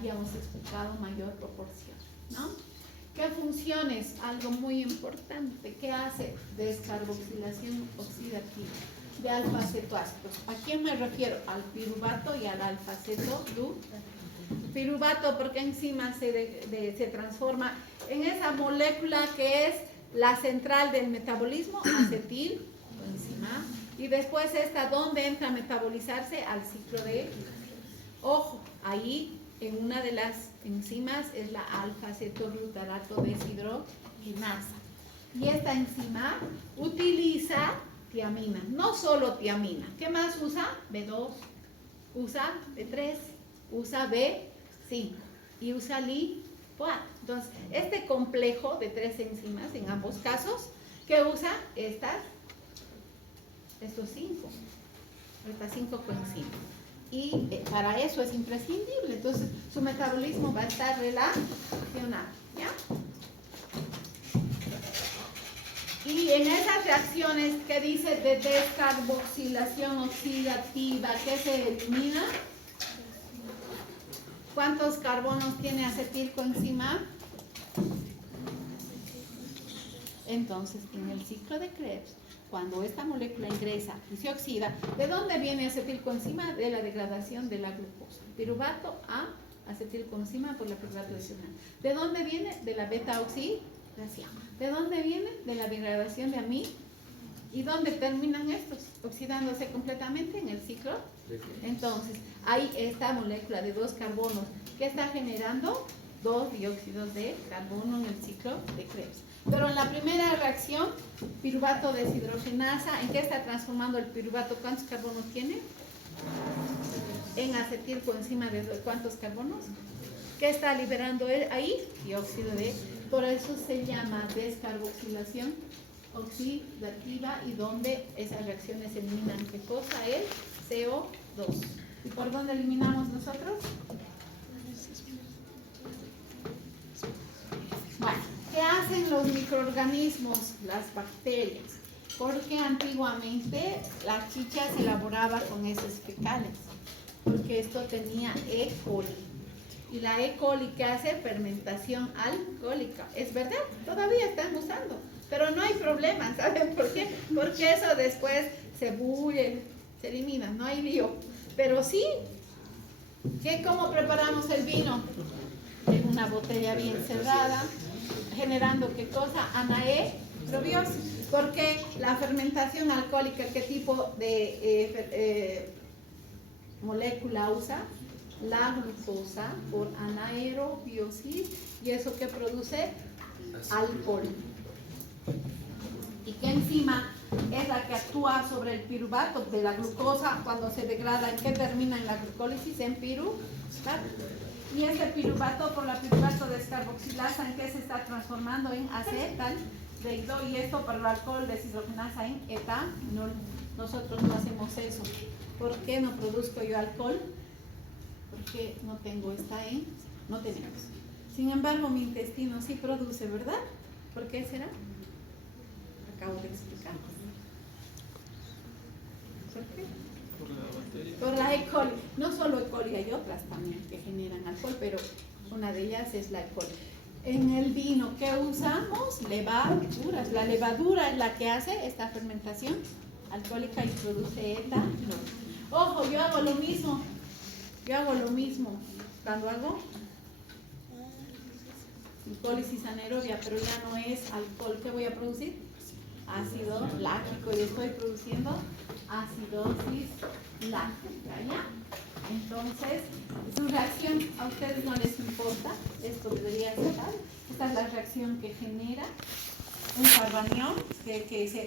ya hemos explicado, mayor proporción, ¿no? ¿Qué funciones? Algo muy importante. ¿Qué hace? Descarboxilación oxidativa de alfa-cetoácidos. ¿A quién me refiero? Al piruvato y al alfa-cetoglutamato. Piruvato porque encima se transforma en esa molécula que es la central del metabolismo, acetilcoenzima. Y después esta, ¿dónde entra a metabolizarse? Al ciclo de... Ojo, ahí en una de las enzimas es la alfa-cetoglutarato deshidrogenasa. Y esta enzima utiliza tiamina, no solo tiamina. ¿Qué más usa? B2, usa B3, usa B5 y usa lipoato. Entonces, este complejo de 3 enzimas en ambos casos, ¿qué usa? Estas 5 coenzimas. Y para eso es imprescindible. Entonces, su metabolismo va a estar relacionado, ¿ya? Y en esas reacciones que dice de descarboxilación oxidativa, ¿qué se elimina? ¿Cuántos carbonos tiene acetilcoenzima? Entonces, en el ciclo de Krebs, cuando esta molécula ingresa y se oxida, ¿de dónde viene acetilcoenzima? De la degradación de la glucosa. Piruvato a acetilcoenzima por la piruvato adicional. ¿De dónde viene? De la beta-oxidación. ¿De dónde viene? De la degradación de amida. ¿Y dónde terminan estos? Oxidándose completamente en el ciclo. Entonces, hay esta molécula de 2 carbonos que está generando 2 dióxidos de carbono en el ciclo de Krebs. Pero en la primera reacción, piruvato deshidrogenasa, ¿en qué está transformando el piruvato? ¿Cuántos carbonos tiene? En acetilcoenzima de ¿cuántos carbonos? ¿Qué está liberando él ahí? Dióxido de... Por eso se llama descarboxilación oxidativa y donde esas reacciones eliminan ¿qué cosa? El CO2. ¿Y por dónde eliminamos nosotros? Bueno, ¿qué hacen los microorganismos? Las bacterias. Porque antiguamente la chicha se elaboraba con heces fecales. Porque esto tenía E. coli. Y la E. coli que hace fermentación alcohólica. Es verdad, todavía están usando. Pero no hay problema, ¿saben por qué? Porque eso después se bulle, se elimina, no hay lío. Pero sí, ¿cómo preparamos el vino? En una botella bien cerrada, generando ¿qué cosa? Anaerobiosis. Porque la fermentación alcohólica, ¿qué tipo de molécula usa? La glucosa por anaerobiosis. ¿Y eso qué produce? Alcohol. ¿Y qué enzima es la que actúa sobre el piruvato de la glucosa cuando se degrada? ¿En qué termina en la glucólisis? En piruvato. Y ese piruvato por la piruvato descarboxilasa, ¿en qué se está transformando? En acetaldehído. Y esto por el alcohol deshidrogenasa en etanol. Nosotros no hacemos eso. ¿Por qué no produzco yo alcohol? Porque no tengo esta en... No tenemos. Sin embargo, mi intestino sí produce, ¿verdad? ¿Por qué será? Acabo de explicar. ¿Por qué? Por la bacteria. Por la E. coli. No solo E. coli, hay otras también que generan alcohol, pero una de ellas es la E. coli. En el vino, ¿qué usamos? Levaduras. La levadura es la que hace esta fermentación alcohólica y produce etanol. Ojo, yo hago lo mismo. Cuando hago glucólisis anaerobia, pero ya no es alcohol. ¿Qué voy a producir? Ácido láctico. Y estoy produciendo acidosis láctica, ¿ya? Entonces, su reacción a ustedes no les importa. Esto debería estar. Esta es la reacción que genera un carbanión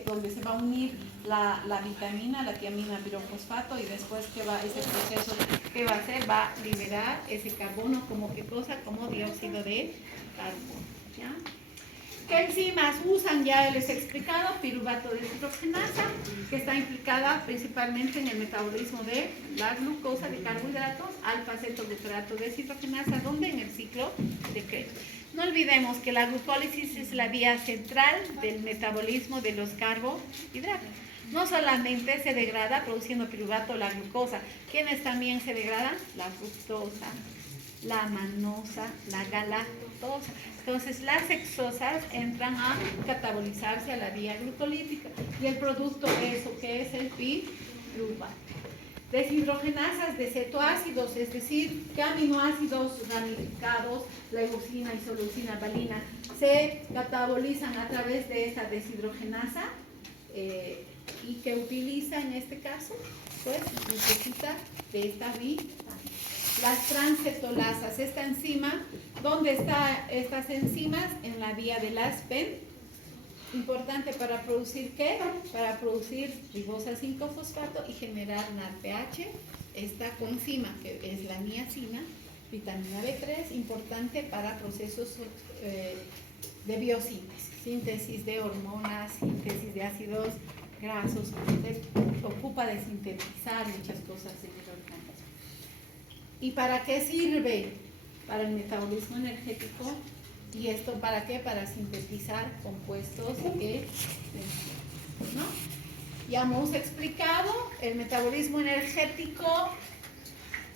donde se va a unir la vitamina, la tiamina pirofosfato, y después ese proceso que va a hacer, va a liberar ese carbono como qué cosa, como dióxido de carbono, ¿ya? ¿Qué enzimas usan? Ya les he explicado, piruvato deshidrogenasa, que está implicada principalmente en el metabolismo de la glucosa de carbohidratos, alfa-acetoglutarato deshidrogenasa, donde en el ciclo de Krebs. No olvidemos que la glucólisis es la vía central del metabolismo de los carbohidratos. No solamente se degrada produciendo piruvato la glucosa, ¿quiénes también se degradan? La fructosa, la manosa, la galactosa. Entonces las hexosas entran a catabolizarse a la vía glucolítica y el producto de eso que es el piruvato. Deshidrogenasas de cetoácidos, es decir, que aminoácidos ramificados, leucina, isoleucina, valina, se catabolizan a través de esta deshidrogenasa y que utiliza en este caso, pues necesita de esta vitamina. Las transcetolasas, esta enzima, ¿dónde están estas enzimas? En la vía de las PEN. Importante para producir ¿qué? Para producir ribosa 5-fosfato y generar NADPH. Esta coenzima, que es la niacina, vitamina B3, importante para procesos de biosíntesis, síntesis de hormonas, síntesis de ácidos grasos, se ocupa de sintetizar muchas cosas en el organismo. ¿Y para qué sirve? Para el metabolismo energético. ¿Y esto para qué? Para sintetizar compuestos ¿no? Ya hemos explicado el metabolismo energético,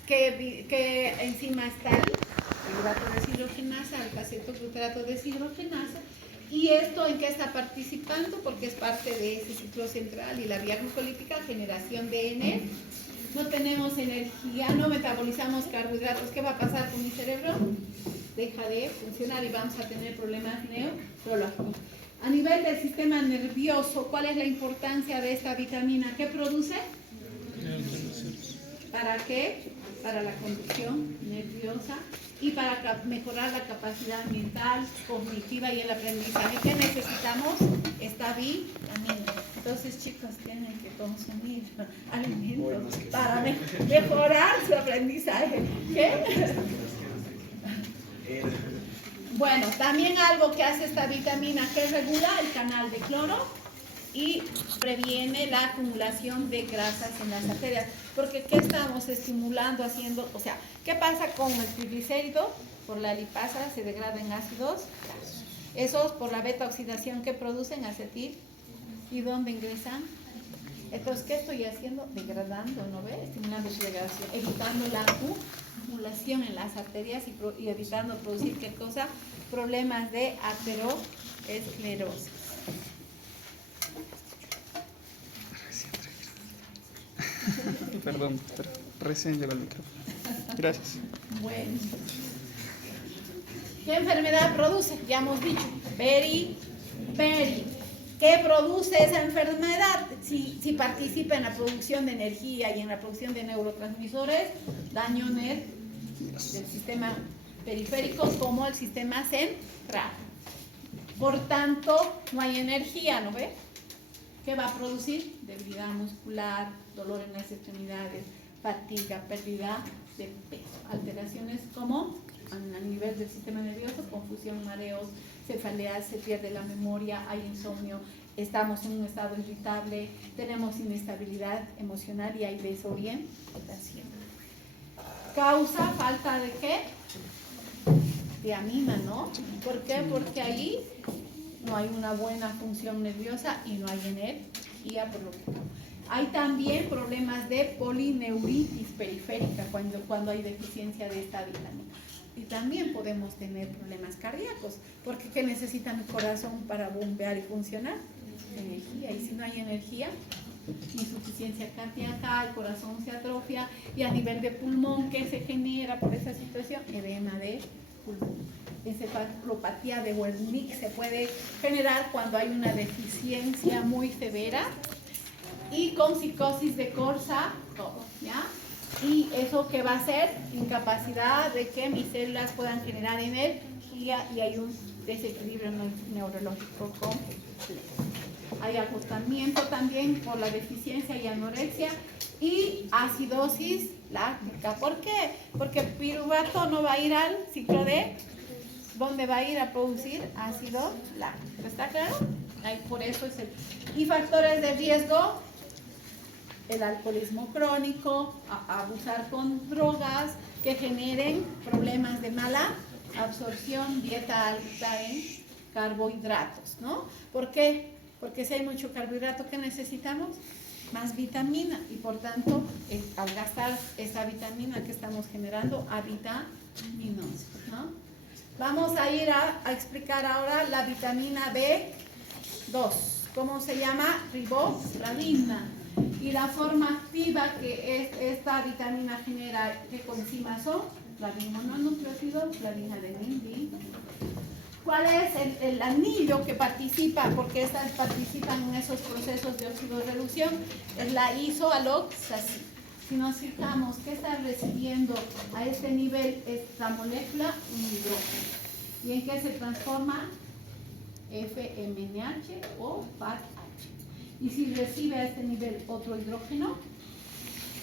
que enzimas tal, piruvato deshidrogenasa, alfa-acetoglutarato deshidrogenasa. ¿Y esto en qué está participando? Porque es parte de ese ciclo central y la vía glucolítica, generación de energía. No tenemos energía, no metabolizamos carbohidratos. ¿Qué va a pasar con mi cerebro? Deja de funcionar y vamos a tener problemas neurológicos. A nivel del sistema nervioso, ¿cuál es la importancia de esta vitamina? ¿Qué produce? ¿Para qué? Para la conducción nerviosa y para mejorar la capacidad mental, cognitiva y el aprendizaje. ¿Qué necesitamos? Esta vitamina. Entonces, chicos, tienen que consumir alimentos para mejorar su aprendizaje. ¿Qué? Bueno, también algo que hace esta vitamina, que regula el canal de cloro y previene la acumulación de grasas en las arterias. Porque ¿qué estamos estimulando, haciendo? O sea, ¿qué pasa con el triglicérido? Por la lipasa se degrada en ácidos grasos. Esos por la beta oxidación que producen acetil. ¿Y dónde ingresan? Entonces, ¿qué estoy haciendo? Degradando, ¿no ve? Estimulando su degradación, evitando la acumulación en las arterias y evitando producir, ¿qué cosa? Problemas de aterosclerosis. Perdón, pero recién llegó el micrófono. Gracias. Bueno. ¿Qué enfermedad produce? Ya hemos dicho, peri. ¿Qué produce esa enfermedad? Si participa en la producción de energía y en la producción de neurotransmisores, daño del sistema periférico como el sistema central. Por tanto, no hay energía, ¿no ve? ¿Qué va a producir? Debilidad muscular, dolor en las extremidades, fatiga, pérdida de peso, alteraciones como a nivel del sistema nervioso, confusión, mareos, cefaleas, se pierde la memoria, hay insomnio, estamos en un estado irritable, tenemos inestabilidad emocional y hay desorientación. ¿Causa falta de qué? Tiamina, ¿no? ¿Por qué? Porque ahí no hay una buena función nerviosa y no hay energía por lo que hay también problemas de polineuritis periférica cuando hay deficiencia de esta vitamina. Y también podemos tener problemas cardíacos, porque ¿qué necesita mi corazón para bombear y funcionar? Energía. Y si no hay energía, insuficiencia cardíaca, el corazón se atrofia, y a nivel de pulmón, ¿qué se genera por esa situación? Edema de pulmón. Encefalopatía de Wernicke se puede generar cuando hay una deficiencia muy severa y con psicosis de Korsakoff, ¿ya? Y eso que va a ser incapacidad de que mis células puedan generar energía y hay un desequilibrio neurológico complejo. Hay agotamiento también por la deficiencia y anorexia y acidosis láctica. ¿Por qué? Porque piruvato no va a ir al ciclo de donde va a ir a producir ácido láctico. ¿Está claro? Ahí, por eso es el... Y factores de riesgo, el alcoholismo crónico, abusar con drogas que generen problemas de mala absorción, dieta alta en carbohidratos, ¿no? ¿Por qué? Porque si hay mucho carbohidrato, ¿qué necesitamos? Más vitamina y por tanto, al gastar esa vitamina que estamos generando, avitaminose, ¿no? Vamos a ir a explicar ahora la vitamina B2. ¿Cómo se llama? Riboflavina. Y la forma activa que esta vitamina genera, ¿qué coenzimas son? Flavina mononucleótido, flavina adenina. ¿Cuál es el anillo que participa? Porque estas participan en esos procesos de oxidorreducción. Es la isoaloxacina. Si nos fijamos, ¿qué está recibiendo a este nivel esta molécula? Un hidrógeno. ¿Y en qué se transforma? FMNH o FADH. Y si recibe a este nivel otro hidrógeno,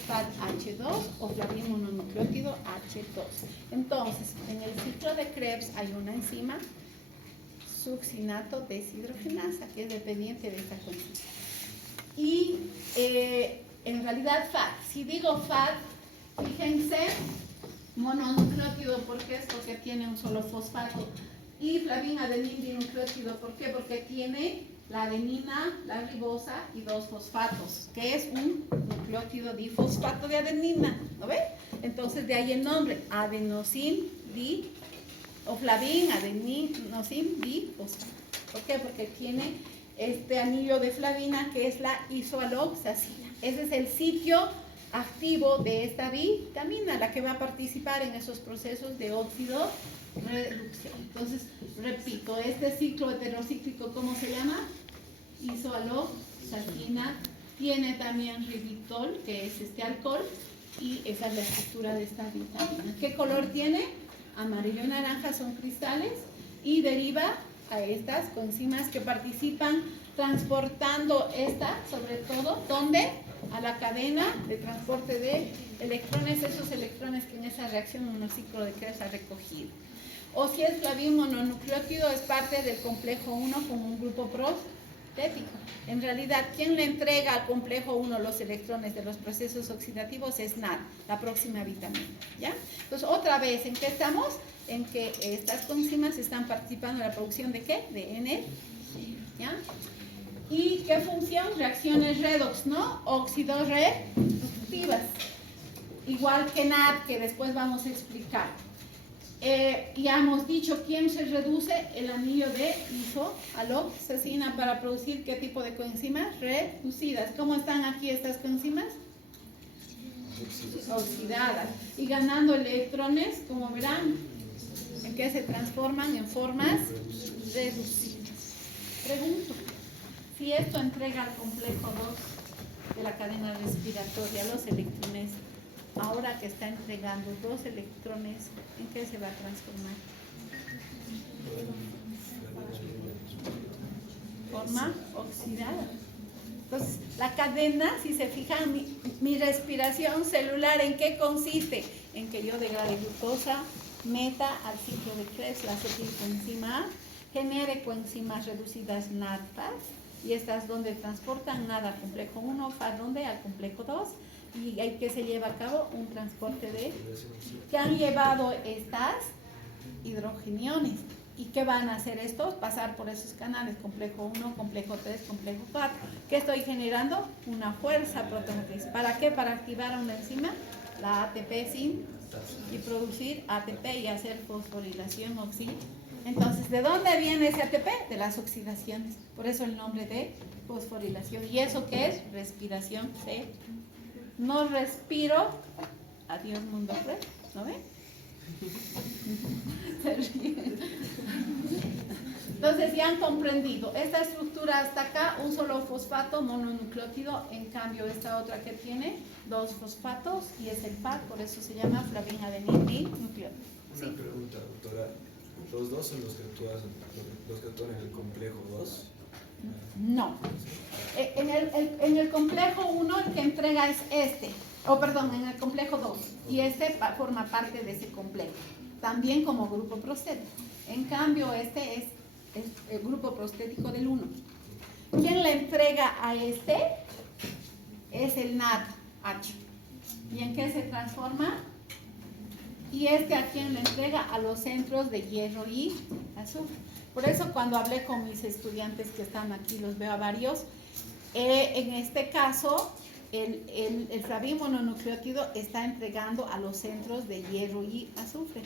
FADH2 o flavina mononucleótido H2. Entonces, en el ciclo de Krebs hay una enzima succinato deshidrogenasa que es dependiente de esta coenzima. Y en realidad FAD, si digo FAD, fíjense, mononucleótido, ¿por qué? Es porque tiene un solo fosfato. Y flavina adenina dinucleótido, ¿por qué? Porque tiene la adenina, la ribosa y dos fosfatos, que es un nucleótido difosfato de adenina, ¿no ve? Entonces de ahí el nombre, adenosin di, o flavin, adenosin difosfato. ¿Por qué? Porque tiene este anillo de flavina que es la isoaloxacina. Ese es el sitio activo de esta vitamina, la que va a participar en esos procesos de óxido reducción. Entonces, repito, este ciclo heterocíclico, ¿cómo se llama? Isoaloxacina. Tiene también ribitol, que es este alcohol, y esa es la estructura de esta vitamina. ¿Qué color tiene? Amarillo y naranja, son cristales, y deriva a estas coenzimas que participan transportando esta, sobre todo, ¿dónde? A la cadena de transporte de electrones, esos electrones que en esa reacción en el ciclo de Krebs ha recogido. O si es flavin mononucleótido, es parte del complejo 1 con un grupo prostético. En realidad, ¿quién le entrega al complejo 1 los electrones de los procesos oxidativos? Es NAD, la próxima vitamina, ¿ya? Entonces, otra vez, ¿en qué estamos? En que estas coenzimas están participando en la producción ¿de qué? De energía, ¿ya? ¿Y qué función? Reacciones redox, ¿no? Oxidorreductivas. Igual que NAD, que después vamos a explicar. Ya hemos dicho quién se reduce el anillo de isoaloxacina para producir qué tipo de coenzimas reducidas. ¿Cómo están aquí estas coenzimas? Oxidadas. Y ganando electrones, como verán, en que se transforman en formas reducidas. Pregunto, si esto entrega al complejo 2 de la cadena respiratoria los electrones, ahora que está entregando 2 electrones, ¿en qué se va a transformar? Forma oxidada. Entonces, la cadena, si se fijan, mi respiración celular, ¿en qué consiste? En que yo degrade glucosa, meta al ciclo de Krebs, la acetilcoenzima A, genere coenzimas reducidas NAD-FAD, y estas donde transportan NAD al complejo 1, FAD donde al complejo 2, y hay que se lleva a cabo un transporte de que han llevado estas hidrogeniones. ¿Y qué van a hacer estos? Pasar por esos canales, complejo 1, complejo 3, complejo 4. ¿Qué estoy generando? Una fuerza proteomotriz. ¿Para qué? Para activar a una enzima, la ATP sin, y producir ATP y hacer fosforilación oxidada. Entonces, ¿de dónde viene ese ATP? De las oxidaciones. Por eso el nombre de fosforilación. ¿Y eso qué es? Respiración C. No respiro. Adiós, mundo cruel. ¿No ven? Se ríen. Entonces ya han comprendido esta estructura hasta acá, un solo fosfato mononucleótido, en cambio esta otra que tiene 2 fosfatos y es el FAD, por eso se llama flavina adenina dinucleótido. Una pregunta, doctora. Los dos son los que actúan en el complejo 2. No. En el complejo 1 el que entrega es este. Perdón, en el complejo 2. Y este forma parte de ese complejo. También como grupo prostético. En cambio, este es el grupo prostético del 1. ¿Quién le entrega a este? Es el NADH. ¿Y en qué se transforma? Y este a quien le entrega a los centros de hierro y azufre. Por eso cuando hablé con mis estudiantes que están aquí, los veo a varios, en este caso el flavin mononucleótido está entregando a los centros de hierro y azufre.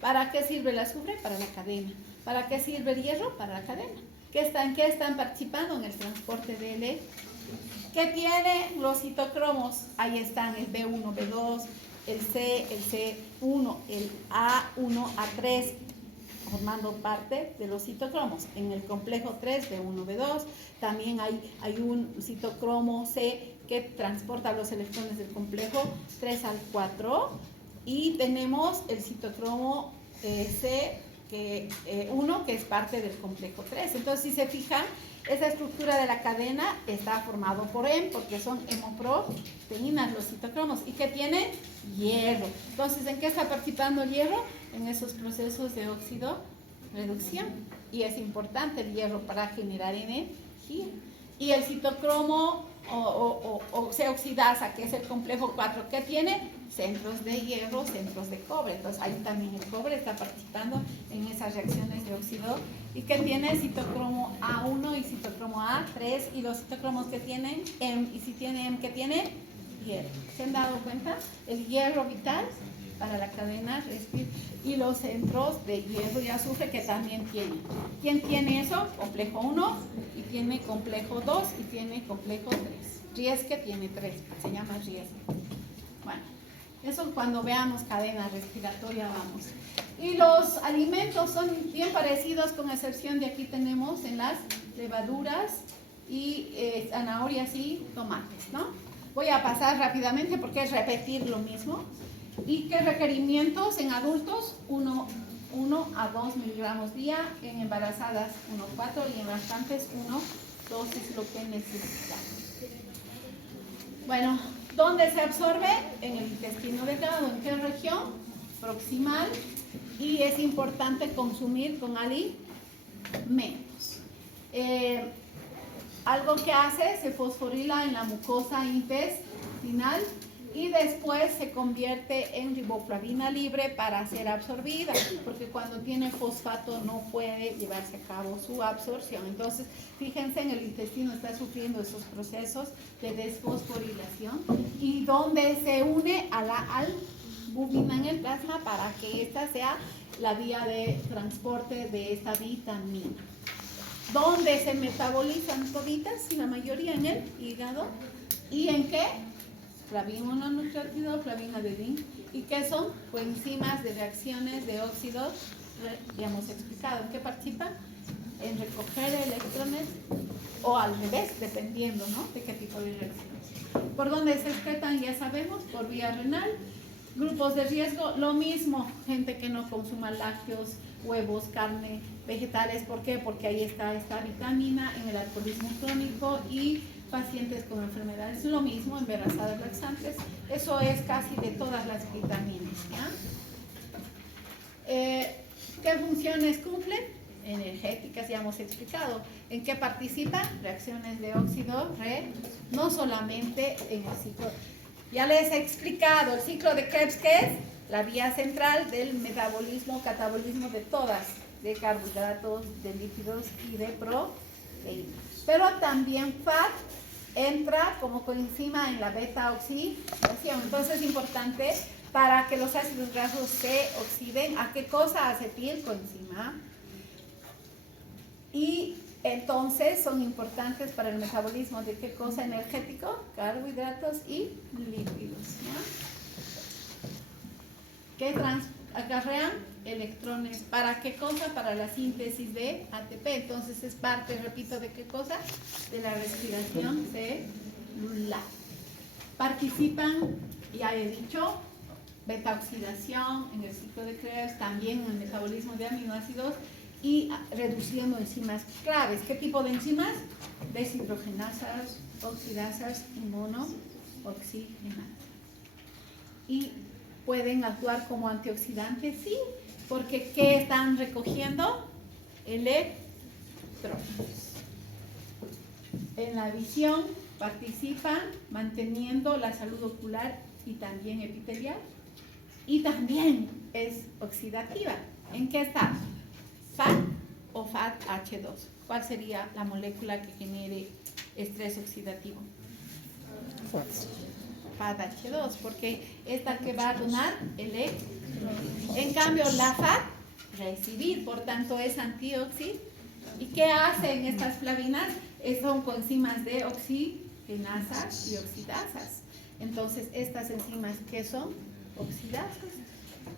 ¿Para qué sirve el azufre? Para la cadena. ¿Para qué sirve el hierro? Para la cadena. ¿En qué están participando? En el transporte de electrones. ¿Qué tienen los citocromos? Ahí están el B1, B2, el C1, el A1, A3, formando parte de los citocromos. En el complejo 3, B1, B2, también hay un citocromo C que transporta los electrones del complejo 3 al 4. Y tenemos el citocromo C1 que es parte del complejo 3. Entonces, si se fijan, esa estructura de la cadena está formado por M, porque son hemoproteínas, los citocromos. ¿Y qué tiene? Hierro. Entonces, ¿en qué está participando el hierro? En esos procesos de óxido-reducción. Y es importante el hierro para generar energía. Y el citocromo o C-oxidasa, que es el complejo 4, ¿qué tiene? Centros de hierro, centros de cobre. Entonces, ahí también el cobre está participando en esas reacciones de óxido. ¿Y qué tiene? Citocromo A1 y citocromo A3. Y los citocromos que tienen M. Y si tiene M, ¿qué tiene? Hierro. ¿Se han dado cuenta? El hierro vital para la cadena respiratoria. Y los centros de hierro y azufre que también tienen. ¿Quién tiene eso? Complejo 1 y tiene complejo 2 y tiene complejo 3. Riesque tiene 3, se llama riesque. Bueno, eso cuando veamos cadena respiratoria vamos. Y los alimentos son bien parecidos, con excepción de aquí tenemos en las levaduras y zanahorias y tomates, ¿no? Voy a pasar rápidamente porque es repetir lo mismo. ¿Y qué requerimientos en adultos? 1 a 2 miligramos día, en embarazadas 1,4 y en lactantes 1,2 es lo que necesitamos. Bueno, ¿dónde se absorbe? En el intestino delgado. ¿En qué región? Proximal. Y es importante consumir con alimentos. Algo que hace, se fosforila en la mucosa intestinal y después se convierte en riboflavina libre para ser absorbida, porque cuando tiene fosfato no puede llevarse a cabo su absorción. Entonces, fíjense, en el intestino está sufriendo esos procesos de desfosforilación y donde se une a la albúmina en el plasma para que esta sea la vía de transporte de esta vitamina. ¿Dónde se metabolizan toditas? La mayoría en el hígado. ¿Y en qué? Flavin mononucleótido, flavina de zinc. ¿Y qué son? Coenzimas de reacciones de óxido. Ya hemos explicado en qué participan. En recoger electrones o al revés, dependiendo, ¿no?, de qué tipo de reacciones. ¿Por dónde se excretan? Ya sabemos, por vía renal. Grupos de riesgo, lo mismo, gente que no consuma lácteos, huevos, carne, vegetales. ¿Por qué? Porque ahí está esta vitamina. En el alcoholismo crónico y pacientes con enfermedades, lo mismo, embarazadas, laxantes. Eso es casi de todas las vitaminas, ¿ya? ¿Qué funciones cumplen? Energéticas, ya hemos explicado. ¿En qué participan? Reacciones de óxido, no solamente en el ciclo. Ya les he explicado el ciclo de Krebs, que es la vía central del metabolismo, catabolismo de todas, de carbohidratos, de lípidos y de proteínas. Pero también FAT entra como coenzima en la beta oxidación. Entonces es importante para que los ácidos grasos se oxiden. ¿A qué cosa? Acetil coenzima. Y entonces son importantes para el metabolismo de qué cosa energético, carbohidratos y lípidos, ¿no? ¿Qué acarrean? Electrones. ¿Para qué cosa? Para la síntesis de ATP. Entonces es parte, repito, ¿de qué cosa? De la respiración celular. Participan, ya he dicho, beta-oxidación en el ciclo de Krebs, también en el metabolismo de aminoácidos y reduciendo enzimas claves. ¿Qué tipo de enzimas? Deshidrogenasas, oxidasas y monooxigenasas. ¿Y pueden actuar como antioxidantes? Sí, porque ¿qué están recogiendo? Electrones. En la visión participan manteniendo la salud ocular y también epitelial. Y también es oxidativa. ¿En qué está? ¿FAT o FAT-H2? ¿Cuál sería la molécula que genere estrés oxidativo? FAT-H2, porque esta que va a donar electrones. En cambio, la FAT, recibir, por tanto es antioxidante. ¿Y qué hacen estas flavinas? Son coenzimas de oxigenasas y oxidasas. Entonces, estas enzimas, ¿qué son? Oxidasas.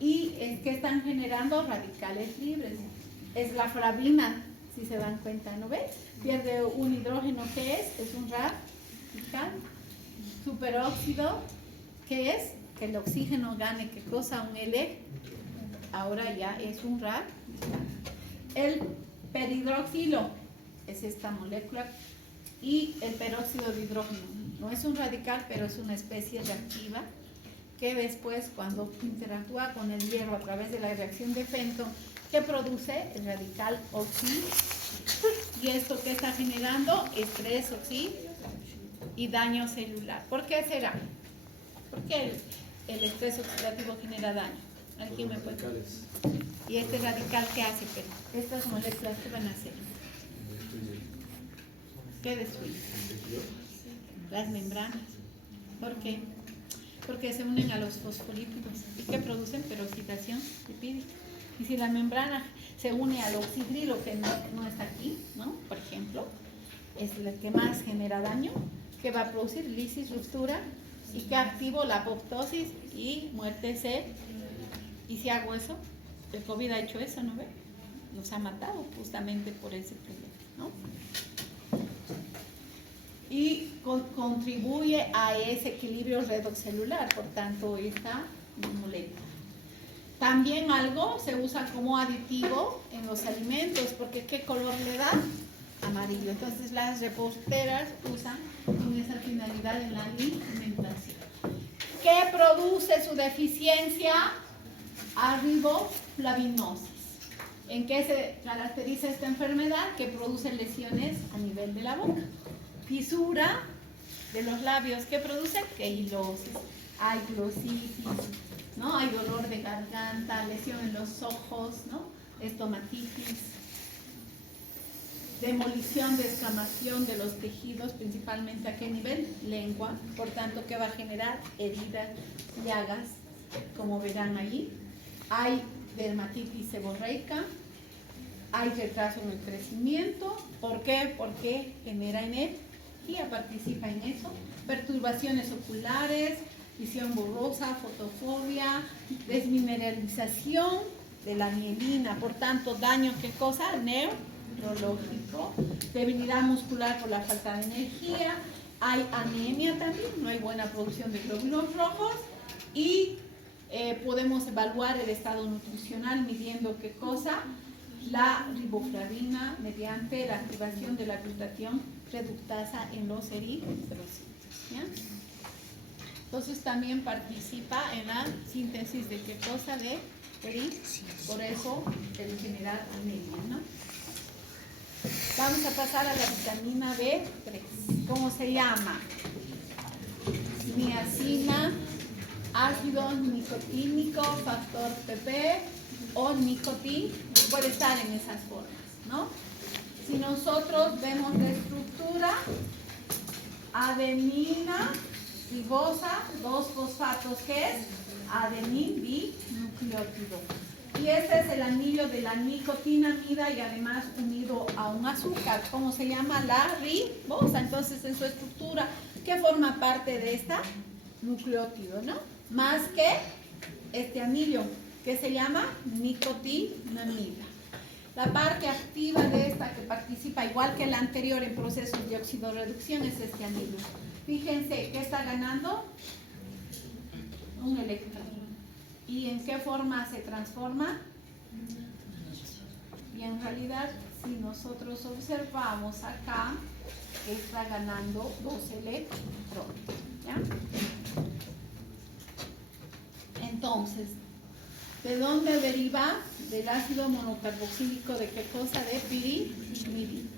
Y que están generando radicales libres. Es la flavina, si se dan cuenta, ¿no ves? Pierde un hidrógeno, ¿qué es? Es un radical. Superóxido, ¿qué es? Que el oxígeno gane, ¿qué cosa? Un L. Ahora ya es un radical. El peridroxilo es esta molécula y el peróxido de hidrógeno no es un radical, pero es una especie reactiva que después, cuando interactúa con el hierro a través de la reacción de Fenton, que produce el radical oxi. Y esto que está generando estrés oxi y daño celular. ¿Por qué será? ¿Por qué el estrés oxidativo genera daño? ¿Alguien me puede? ¿Y este radical qué hace? Pero estas moléculas, ¿qué van a hacer? ¿Qué destruyen? Las membranas. ¿Por qué? Porque se unen a los fosfolípidos. ¿Y qué producen? Peroxidación lipídica. Y si la membrana se une al oxidrilo, que no está aquí, ¿no? Por ejemplo, es el que más genera daño, que va a producir lisis, ruptura, y que activo la apoptosis y muerte celular. ¿Y si hago eso? El COVID ha hecho eso, ¿no ve? Nos ha matado justamente por ese problema, ¿no? Y contribuye a ese equilibrio redoxcelular, por tanto, esta molécula. También algo se usa como aditivo en los alimentos, porque ¿qué color le da? Amarillo. Entonces las reposteras usan con esa finalidad en la alimentación. ¿Qué produce su deficiencia? Riboflavinosis. ¿En qué se caracteriza esta enfermedad? Que produce lesiones a nivel de la boca. Fisura de los labios. ¿Qué produce? Queilosis. Hay glositis, ¿no? Hay dolor de garganta, lesión en los ojos, ¿no? Estomatitis. Demolición, descamación de los tejidos, principalmente a qué nivel? Lengua. Por tanto, ¿qué va a generar? Heridas, llagas, como verán allí. Hay dermatitis seborreica, hay retraso en el crecimiento. ¿Por qué? Porque genera energía, participa en eso. Perturbaciones oculares, visión borrosa, fotofobia, desmineralización de la mielina. Por tanto, daño, ¿qué cosa? Neurológico. Debilidad muscular por la falta de energía. Hay anemia también, no hay buena producción de glóbulos rojos. Y podemos evaluar el estado nutricional midiendo qué cosa, la riboflavina mediante la activación de la glutatión reductasa en los eritrocitos. ¿Ya? Entonces también participa en la síntesis de qué cosa, de eritrocitos, por eso el generar anemia, ¿no? Vamos a pasar a la vitamina B3. ¿Cómo se llama? Niacina, ácido nicotínico, factor PP o nicotín, puede estar en esas formas, ¿no? Si nosotros vemos la estructura, adenina, ribosa, 2 fosfatos, ¿qué es? Adenin dinucleótido. Y este es el anillo de la nicotinamida y además unido a un azúcar. ¿Cómo se llama? La ribosa. Entonces, en su estructura, ¿qué forma parte de esta? Nucleótido, ¿no? Más que este anillo, que se llama nicotinamida. La parte activa de esta que participa, igual que la anterior en procesos de oxidorreducción, es este anillo. Fíjense, ¿qué está ganando? Un electrón. ¿Y en qué forma se transforma? Y en realidad, si nosotros observamos acá, está ganando 2 electrones, ¿ya? Entonces, ¿de dónde deriva? Del ácido monocarboxílico, ¿de qué cosa? De pirimidina.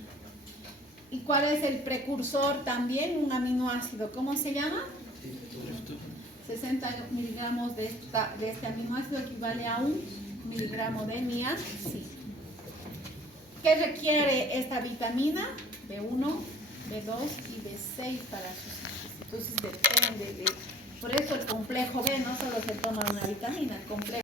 ¿Y cuál es el precursor también? Un aminoácido, ¿cómo se llama? 60 miligramos de este aminoácido equivale a 1 miligramo de niacina. ¿Qué requiere esta vitamina? B1, B2 y B6 para su síntesis. Entonces depende de... Por eso el complejo B no solo se toma una vitamina, el complejo